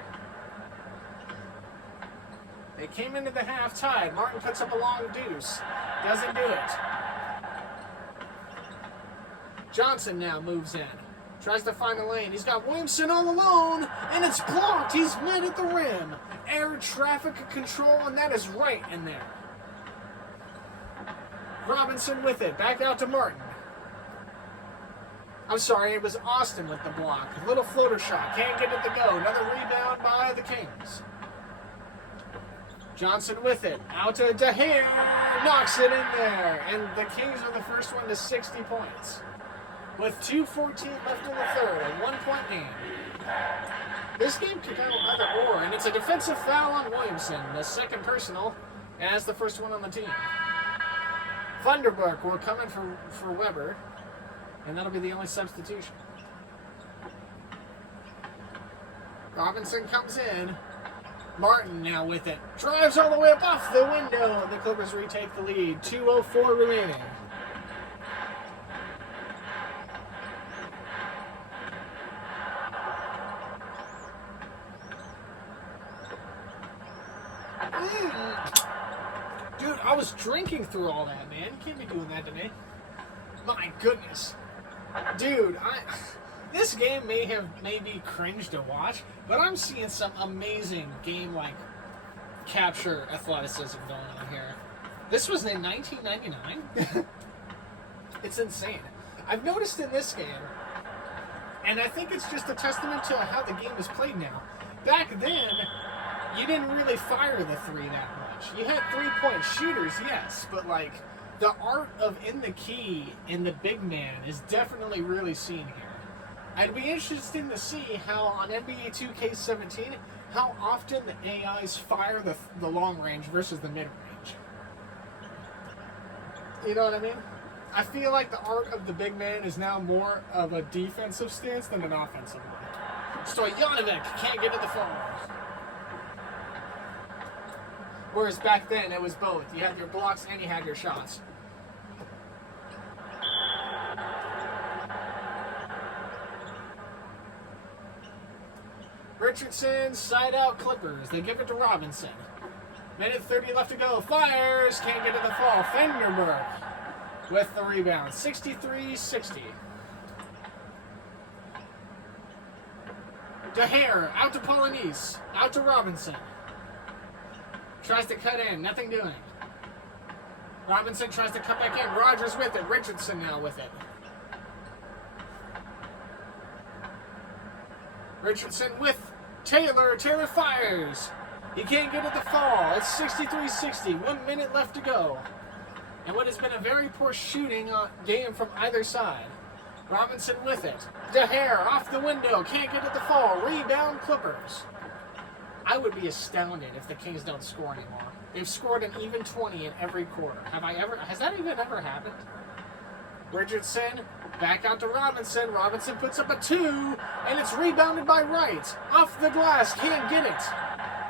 They came into the half tied. Martin puts up a long deuce. Doesn't do it. Johnson now moves in. Tries to find the lane. He's got Williamson all alone, and it's blocked. He's met at the rim. Air traffic control, and that is right in there. Robinson with it. Back out to Martin. I'm sorry, it was Austin with the block. Little floater shot. Can't get it to go. Another rebound by the Kings. Johnson with it. Out to DeHare. Knocks it in there. And the Kings are the first one to 60 points. With 2:14 left in the third. A 1-point game. This game could go either or. And it's a defensive foul on Williamson. The second personal. As the first one on the team. Thunderberg will come in for Weber, and that'll be the only substitution. Robinson comes in. Martin now with it. Drives all the way up off the window. The Clippers retake the lead. 2:04 remaining. Dude, I was drinking through all that, man. You can't be doing that to me. My goodness. Dude, this game may be cringe to watch, but I'm seeing some amazing game-like capture athleticism going on here. This was in 1999? It's insane. I've noticed in this game, and I think it's just a testament to how the game is played now. Back then, you didn't really fire the three that much. You had 3-point shooters, yes, but like the art of in the key in the big man is definitely really seen here. I'd be interested to see how on NBA 2K17 how often the AIs fire the long range versus the mid range. You know what I mean? I feel like the art of the big man is now more of a defensive stance than an offensive one. Stojanovic can't get to the phone. Whereas back then, it was both. You had your blocks and you had your shots. Richardson, side out Clippers. They give it to Robinson. Minute 30 left to go. Fires. Can't get to the fall. Fenderberg with the rebound. 63-60. DeHare. Out to Polynice. Out to Robinson. Tries to cut in. Nothing doing. Robinson tries to cut back in. Rogers with it. Richardson now with it. Richardson with Taylor. Taylor fires. He can't get it to fall. It's 63-60. 1 minute left to go. And what has been a very poor shooting game from either side. Robinson with it. DeHare off the window. Can't get it to fall. Rebound Clippers. I would be astounded if the Kings don't score anymore. They've scored an even 20 in every quarter. Has that even ever happened? Richardson, back out to Robinson. Robinson puts up a 2, and it's rebounded by Wright. Off the glass, can't get it.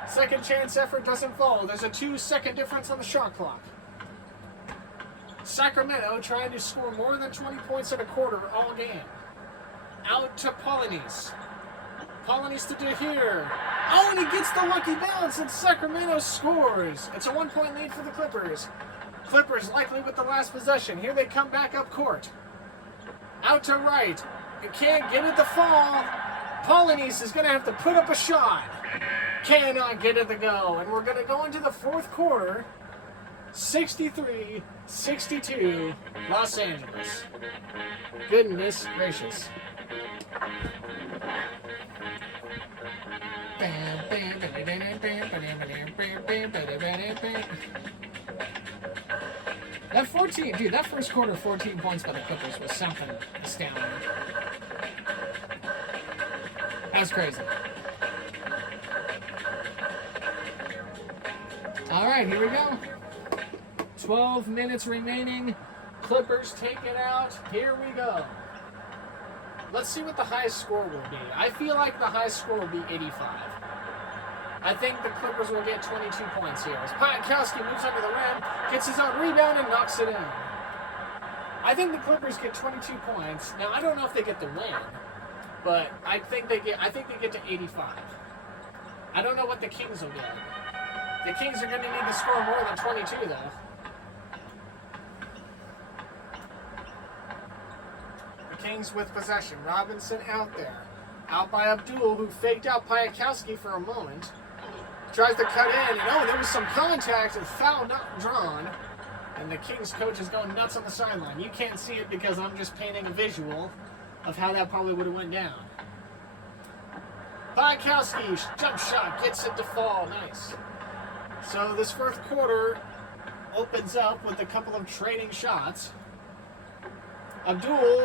Second chance effort doesn't fall. There's a 2-second difference on the shot clock. Sacramento trying to score more than 20 points in a quarter all game. Out to Polynice. Polynice to DeHere. Oh, and he gets the lucky bounce, and Sacramento scores. It's a 1-point lead for the Clippers. Clippers likely with the last possession. Here they come back up court. Out to Wright. He can't get it to fall. Polynice is going to have to put up a shot. Cannot get it to go. And we're going to go into the fourth quarter. 63-62, Los Angeles. Goodness gracious. That 14, dude, that first quarter 14 points by the Clippers was something astounding. That was crazy. All right, here we go. 12 minutes remaining. Clippers take it out. Here we go. Let's see what the highest score will be. I feel like the highest score will be 85. I think the Clippers will get 22 points here. As Piatkowski moves under the rim, gets his own rebound and knocks it in. I think the Clippers get 22 points. Now I don't know if they get the win, but I think they get to 85. I don't know what the Kings will get. The Kings are going to need to score more than 22 though. Kings with possession. Robinson out there. Out by Abdul, who faked out Piatkowski for a moment. Tries to cut in, and there was some contact and foul not drawn. And the Kings coach is going nuts on the sideline. You can't see it because I'm just painting a visual of how that probably would have went down. Piatkowski, jump shot, gets it to fall. Nice. So this fourth quarter opens up with a couple of trading shots. Abdul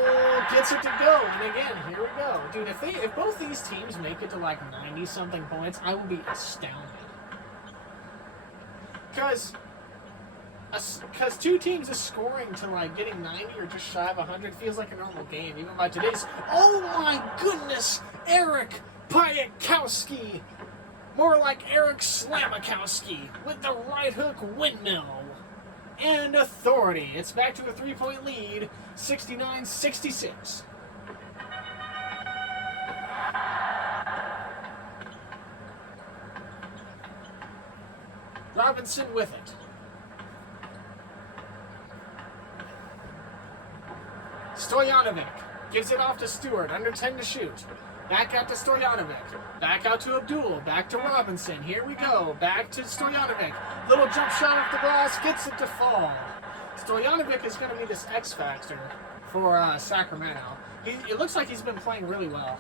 gets it to go, and again, here we go. Dude, if both these teams make it to like 90-something points, I will be astounded. Because two teams is scoring to like getting 90 or just shy of 100 feels like a normal game, even by today's. Oh my goodness, Eric Piatkowski, more like Eric Slamakowski with the right hook windmill. And authority. It's back to a 3-point lead, 69-66. Robinson with it. Stojanovic gives it off to Stewart, under 10 to shoot. Back out to Stojanovic. Back out to Abdul. Back to Robinson. Here we go. Back to Stojanovic. Little jump shot off the glass. Gets it to fall. Stojanovic is going to be this X factor for Sacramento. It looks like he's been playing really well.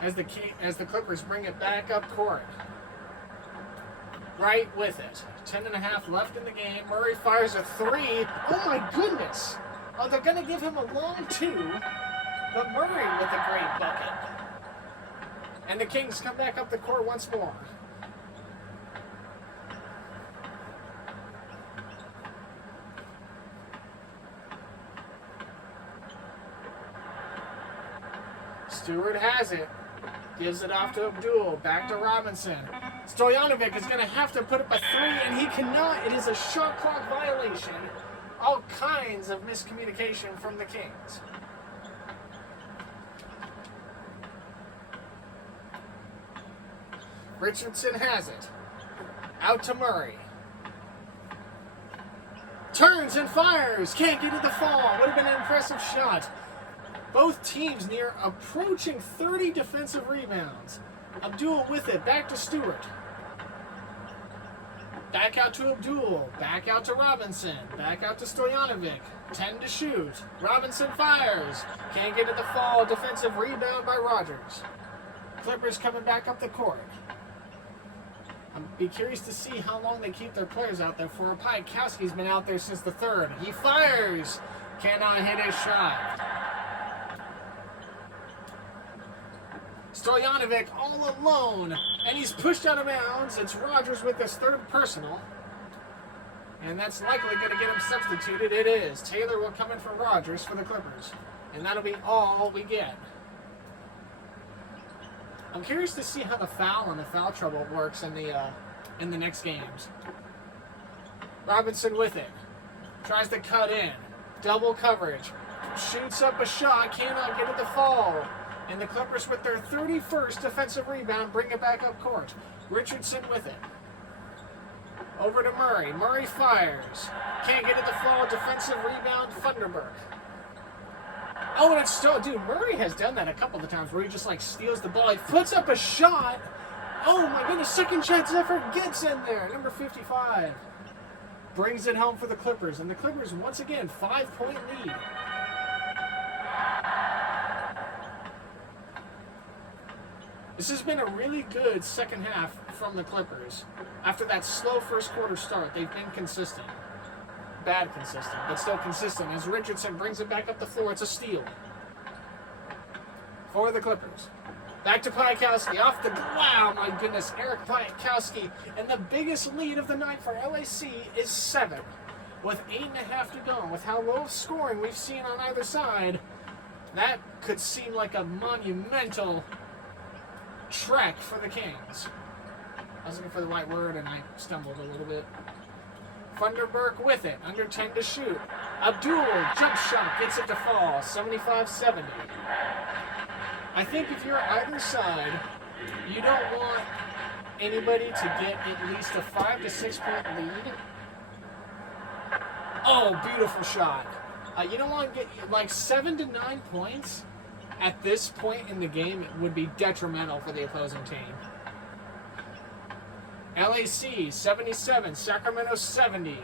As the Clippers bring it back up court. Right with it. 10.5 left in the game. Murray fires a 3. Oh my goodness. Oh, they're going to give him a long 2. But Murray with a great bucket. And the Kings come back up the court once more. Stewart has it. Gives it off to Abdul. Back to Robinson. Stojanovic is going to have to put up a 3, and he cannot. It is a shot clock violation. All kinds of miscommunication from the Kings. Richardson has it. Out to Murray. Turns and fires. Can't get to the fall. Would have been an impressive shot. Both teams near approaching 30 defensive rebounds. Abdul with it. Back to Stewart. Back out to Abdul. Back out to Robinson. Back out to Stojanovic. 10 to shoot. Robinson fires. Can't get to the fall. Defensive rebound by Rogers. Clippers coming back up the court. I'd be curious to see how long they keep their players out there for. Piatkowski's been out there since the 3rd. He fires. Cannot hit his shot. Stojanovic all alone. And he's pushed out of bounds. It's Rogers with his 3rd personal. And that's likely going to get him substituted. It is. Taylor will come in for Rogers for the Clippers. And that'll be all we get. I'm curious to see how the foul and the foul trouble works in the next games. Robinson with it. Tries to cut in. Double coverage. Shoots up a shot. Cannot get it to fall. And the Clippers with their 31st defensive rebound bring it back up court. Richardson with it. Over to Murray. Murray fires. Can't get it to fall. Defensive rebound, Thunderberg. Oh, and it's still, dude, Murray has done that a couple of times where he just like steals the ball. He puts up a shot. Oh my goodness, second chance effort gets in there. Number 55 brings it home for the Clippers. And the Clippers, once again, 5-point lead. This has been a really good second half from the Clippers. After that slow first quarter start, they've been consistent. Bad consistent, but still consistent. As Richardson brings it back up the floor, it's a steal for the Clippers. Back to Piatkowski, off the, wow, my goodness, Eric Piatkowski. And the biggest lead of the night for LAC is 7. With 8.5 to go, with how low of scoring we've seen on either side, that could seem like a monumental trek for the Kings. I was looking for the right word and I stumbled a little bit. Thunderberg with it, under 10 to shoot. Abdul, jump shot, gets it to fall, 75-70. I think if you're either side, you don't want anybody to get at least a 5 to 6 point lead. Oh, beautiful shot. You don't want to get like 7 to 9 points at this point in the game. It would be detrimental for the opposing team. LAC 77, Sacramento 70.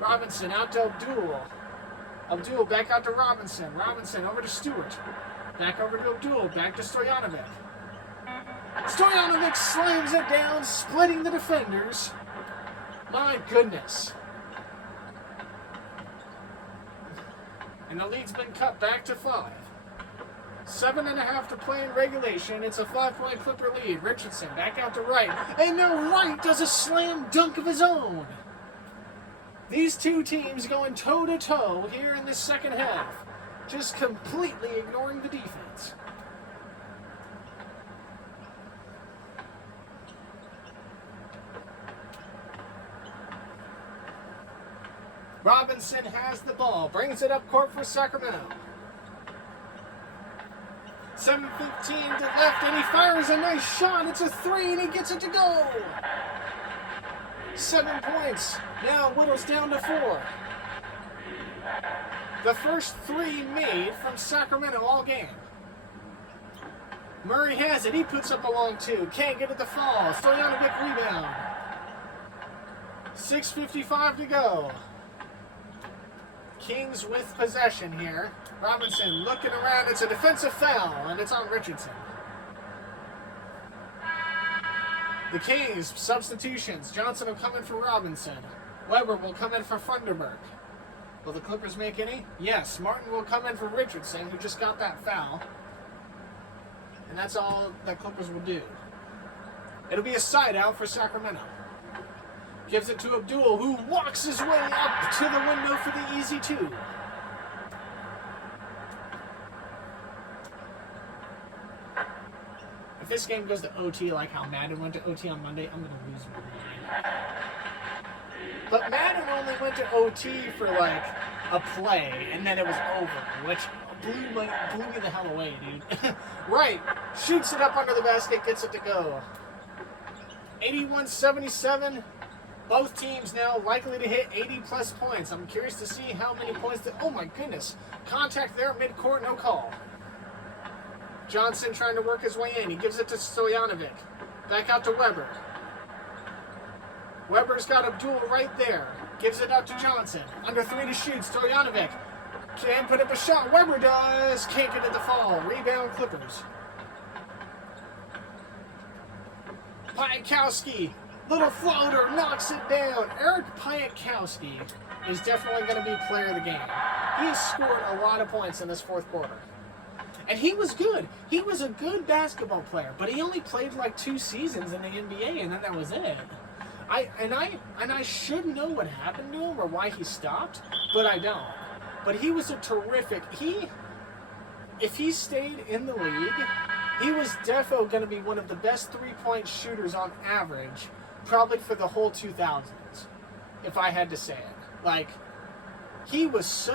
Robinson out to Abdul. Abdul back out to Robinson. Robinson over to Stewart. Back over to Abdul. Back to Stojanovic. Stojanovic slams it down, splitting the defenders. My goodness. And the lead's been cut back to 5. 7.5 to play in regulation. It's a 5-point Clipper lead. Richardson back out to Wright. And now Wright does a slam dunk of his own. These two teams going toe-to-toe here in this second half. Just completely ignoring the defense. Robinson has the ball. Brings it up court for Sacramento. 7:15 to left, and he fires a nice shot. It's a 3, and he gets it to go. 7 points. Now whittles down to 4. The first 3 made from Sacramento all game. Murray has it. He puts up a long 2. Can't get it to fall. Stojanovic rebound. 6:55 to go. Kings with possession here. Robinson looking around. It's a defensive foul, and it's on Richardson. The Kings, substitutions. Johnson will come in for Robinson. Weber will come in for Thunderberg. Will the Clippers make any? Yes. Martin will come in for Richardson, who just got that foul. And that's all that Clippers will do. It'll be a side out for Sacramento. Gives it to Abdul, who walks his way up to the window for the easy 2. If this game goes to OT like how Madden went to OT on Monday, I'm going to lose my mind. But Madden only went to OT for like a play, and then it was over, which blew me the hell away, dude. Right, shoots it up under the basket, gets it to go. 81-77. Both teams now likely to hit 80-plus points. I'm curious to see how many points. Oh my goodness! Contact there, midcourt, no call. Johnson trying to work his way in. He gives it to Stojanovic. Back out to Weber. Weber's got Abdul right there. Gives it out to Johnson. Under 3 to shoot. Stojanovic can put up a shot. Weber does. Can't get it to fall. Rebound Clippers. Piatkowski. Little floater. Knocks it down. Eric Piatkowski is definitely going to be player of the game. He has scored a lot of points in this fourth quarter. And he was good. He was a good basketball player, but he only played like 2 seasons in the NBA, and then that was it. I should know what happened to him or why he stopped, but I don't. But he was a terrific. If he stayed in the league, he was defo going to be one of the best 3-point shooters on average, probably for the whole 2000s, if I had to say it. Like, he was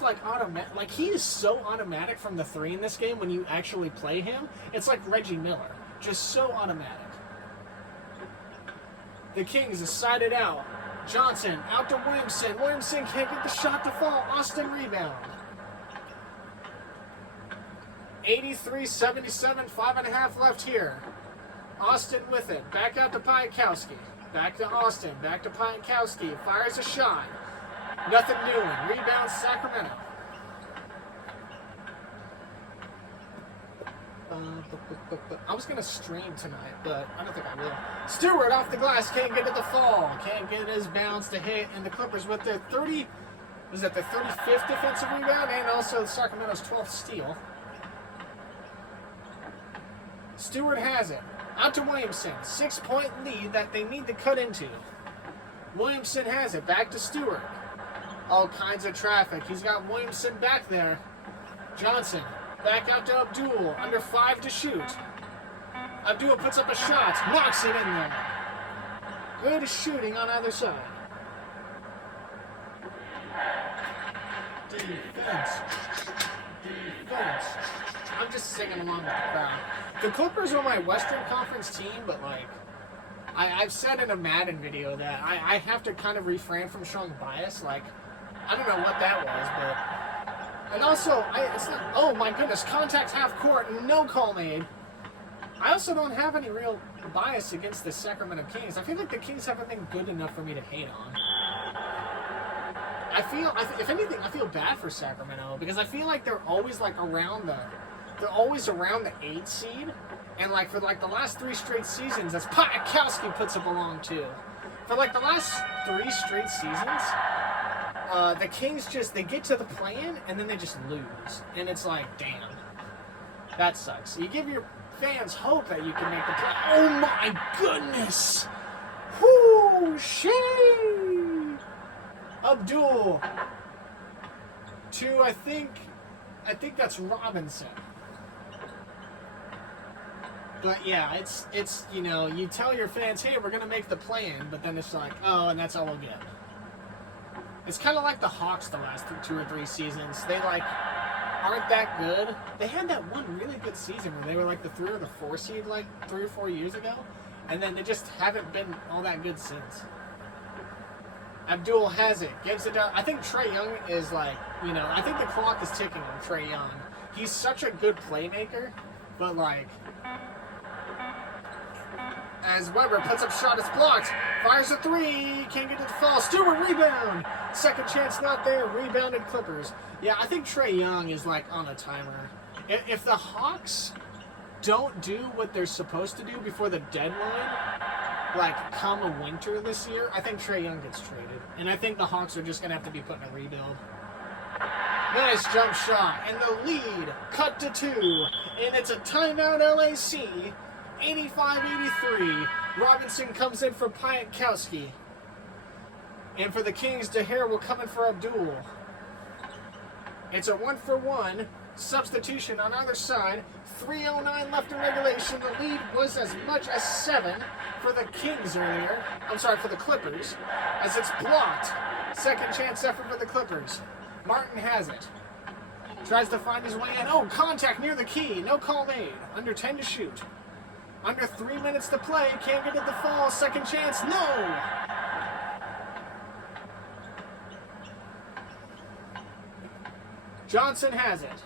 like automatic. Like, he is so automatic from the 3 in this game when you actually play him. It's like Reggie Miller, just so automatic. The Kings is sided out. Johnson out to Williamson. Williamson can't get the shot to fall. Austin rebound. 83-77, 5.5 left here. Austin with it. Back out to Piatkowski. Back to Austin. Back to Piatkowski. Fires a shot. Nothing doing. Rebound Sacramento. I was going to stream tonight, but I don't think I will. Stewart off the glass. Can't get it to fall. Can't get his bounce to hit. And the Clippers with their 35th defensive rebound and also Sacramento's 12th steal. Stewart has it. Out to Williamson. 6-point lead that they need to cut into. Williamson has it. Back to Stewart. All kinds of traffic. He's got Williamson back there. Johnson. Back out to Abdul. Under 5 to shoot. Abdul puts up a shot. Knocks it in there. Good shooting on either side. Defense. I'm just singing along with the crowd. The Clippers are my Western Conference team, but like, I've said in a Madden video that I have to kind of refrain from showing bias. Like, I don't know what that was, but... And also, it's not... Oh my goodness, contact half court, no call made. I also don't have any real bias against the Sacramento Kings. I feel like the Kings haven't been good enough for me to hate on. If anything, I feel bad for Sacramento because I feel like they're always like around the 8 seed, and like for like the last 3 straight seasons, that's Piatkowski puts up along too. For like the last 3 straight seasons, the Kings they get to the play-in and then they just lose, and it's like, damn, that sucks. You give your fans hope that you can make the play. Oh my goodness! Whoo, shit! Abdul to I think that's Robinson. But yeah, it's you know, you tell your fans, hey, we're gonna make the play-in, but then it's like, oh, and that's all we'll get. It's kind of like the Hawks the last 2 or 3 seasons. They like aren't that good. They had that one really good season where they were like the 3 or the 4 seed like 3 or 4 years ago, and then they just haven't been all that good since. Abdul has it, gives it up. I think Trae Young is like, you know, I think the clock is ticking on Trae Young. He's such a good playmaker, but like, as Weber puts up shot, it's blocked. Fires a 3, can't get it to fall. Stewart rebound. Second chance not there. Rebounded Clippers. Yeah, I think Trae Young is like on a timer. If the Hawks don't do what they're supposed to do before the deadline, like come a winter this year, I think Trae Young gets traded. And I think the Hawks are just going to have to be putting a rebuild. Nice jump shot. And the lead cut to 2. And it's a timeout LAC. 85-83. Robinson comes in for Piatkowski. And for the Kings, DeHare will come in for Abdul. It's a 1-for-1. Substitution on either side. 3:09 left in regulation. The lead was as much as 7 for the Kings earlier. I'm sorry, for the Clippers. As it's blocked. Second chance effort for the Clippers. Martin has it. Tries to find his way in. Oh, contact near the key. No call made. Under 10 to shoot. Under 3 minutes to play. Can't get it to fall. Second chance. No! Johnson has it.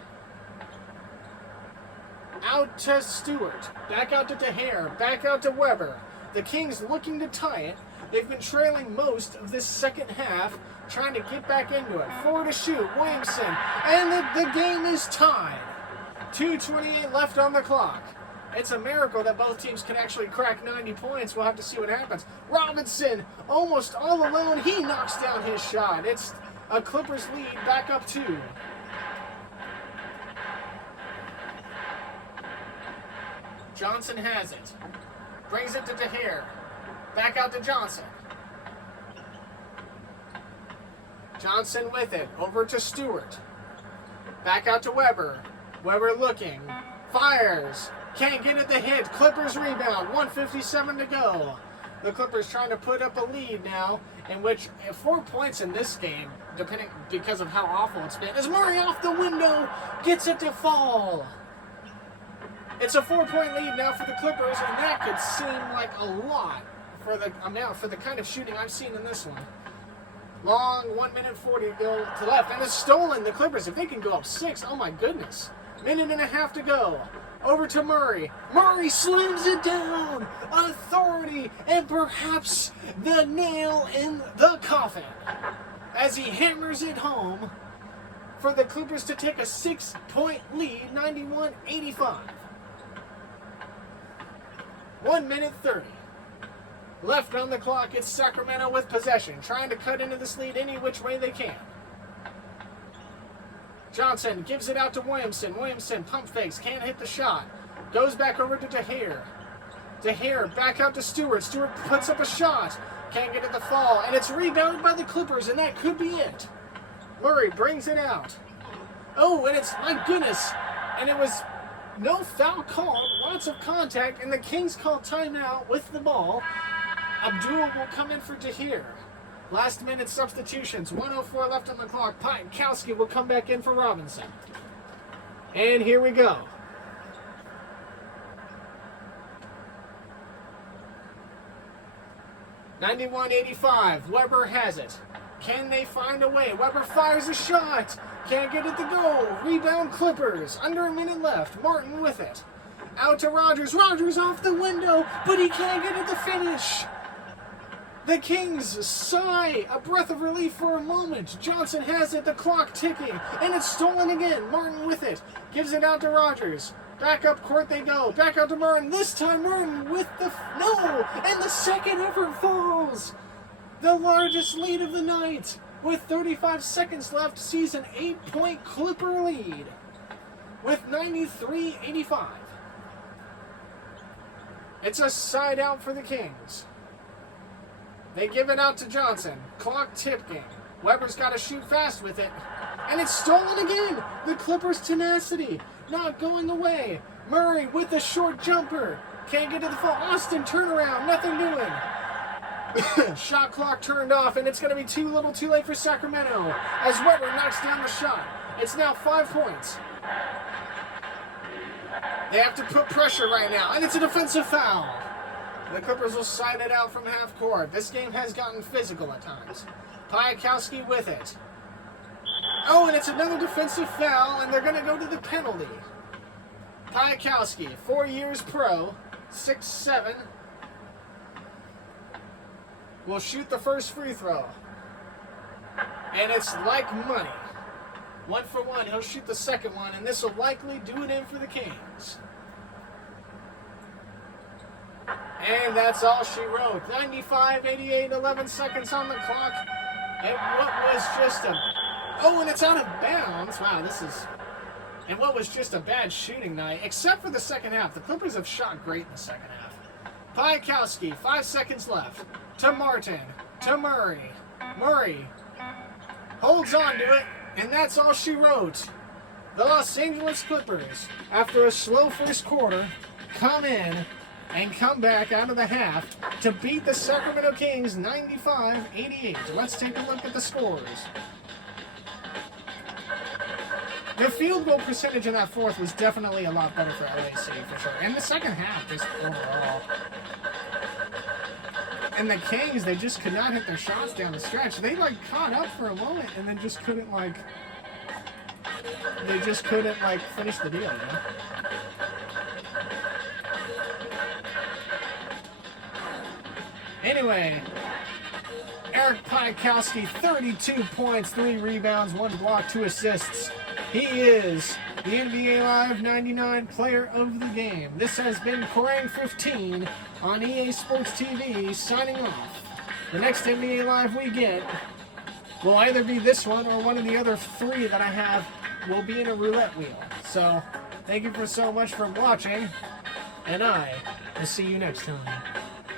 Out to Stewart. Back out to DeHare. Back out to Weber. The Kings looking to tie it. They've been trailing most of this second half, trying to get back into it. 4 to shoot. Williamson. And the game is tied. 2:28 left on the clock. It's a miracle that both teams can actually crack 90 points. We'll have to see what happens. Robinson, almost all alone. He knocks down his shot. It's a Clippers lead, back up 2. Johnson has it. Brings it to DeHare. Back out to Johnson. Johnson with it. Over to Stewart. Back out to Weber. Weber looking. Fires. Can't get it to hit. Clippers rebound. 1:57 to go. The Clippers trying to put up a lead now, in which 4 points in this game, depending because of how awful it's been, as Murray off the window gets it to fall. It's a 4-point lead now for the Clippers, and that could seem like a lot for the amount, for the kind of shooting I've seen in this one. Long 1:40 to go to left, and it's stolen. The Clippers, if they can go up 6, oh my goodness. Minute and a half to go. Over to Murray. Murray slams it down. Authority, and perhaps the nail in the coffin as he hammers it home for the Clippers to take a 6-point lead, 91-85. 1:30 left on the clock. It's Sacramento with possession, trying to cut into this lead any which way they can. Johnson gives it out to Williamson. Williamson pump fakes, can't hit the shot. Goes back over to DeHare. DeHare back out to Stewart. Stewart puts up a shot. Can't get it to fall, and it's rebounded by the Clippers, and that could be it. Murray brings it out. Oh, and it's, my goodness, and it was no foul called, lots of contact, and the Kings call timeout with the ball. Abdul will come in for DeHare. Last minute substitutions, 1:04 left on the clock. Piatkowski will come back in for Robinson. And here we go. (91-85). Weber has it. Can they find a way? Weber fires a shot. Can't get it to go. Rebound Clippers. Under a minute left. Martin with it. Out to Rogers. Rogers off the window, but he can't get it to finish. The Kings sigh a breath of relief for a moment. Johnson has it, the clock ticking, and it's stolen again. Martin with it. Gives it out to Rogers. Back up court they go. Back out to Martin. This time Martin with the... No! And the second effort falls. The largest lead of the night. With 35 seconds left, sees an 8-point Clipper lead. With 93-85. It's a side out for the Kings. They give it out to Johnson. Clock ticking. Weber's got to shoot fast with it. And it's stolen again. The Clippers' tenacity not going away. Murray with the short jumper. Can't get to the fall. Austin turnaround. Nothing doing. Shot clock turned off, and it's going to be too little too late for Sacramento as Weber knocks down the shot. It's now 5 points. They have to put pressure right now, and it's a defensive foul. The Clippers will side it out from half court. This game has gotten physical at times. Piatkowski with it. Oh, and it's another defensive foul, and they're going to go to the penalty. Piatkowski, 4 years pro, 6'7", will shoot the first free throw. And it's like money. 1 for 1, he'll shoot the second one, and this will likely do it in for the Kings. And that's all she wrote. 95-88, 11 seconds on the clock. And what was just a... Oh, and it's out of bounds. Wow, this is... And what was just a bad shooting night, except for the second half. The Clippers have shot great in the second half. Piatkowski, 5 seconds left. To Martin. To Murray. Murray holds on to it, and that's all she wrote. The Los Angeles Clippers, after a slow first quarter, come in and come back out of the half to beat the Sacramento Kings 95-88. Let's take a look at the scores. The field goal percentage in that fourth was definitely a lot better for LAC, for sure. And the second half, just overall. And the Kings, they just could not hit their shots down the stretch. They, like, caught up for a moment and then just couldn't, like... They just couldn't, like, finish the deal, you know? Anyway, Eric Piakowski, 32 points, 3 rebounds, 1 block, 2 assists. He is the NBA Live 99 player of the game. This has been Corang 15 on EA Sports TV, signing off. The next NBA Live we get will either be this one or one of the other 3 that I have will be in a roulette wheel. So, thank you so much for watching, and I will see you next time.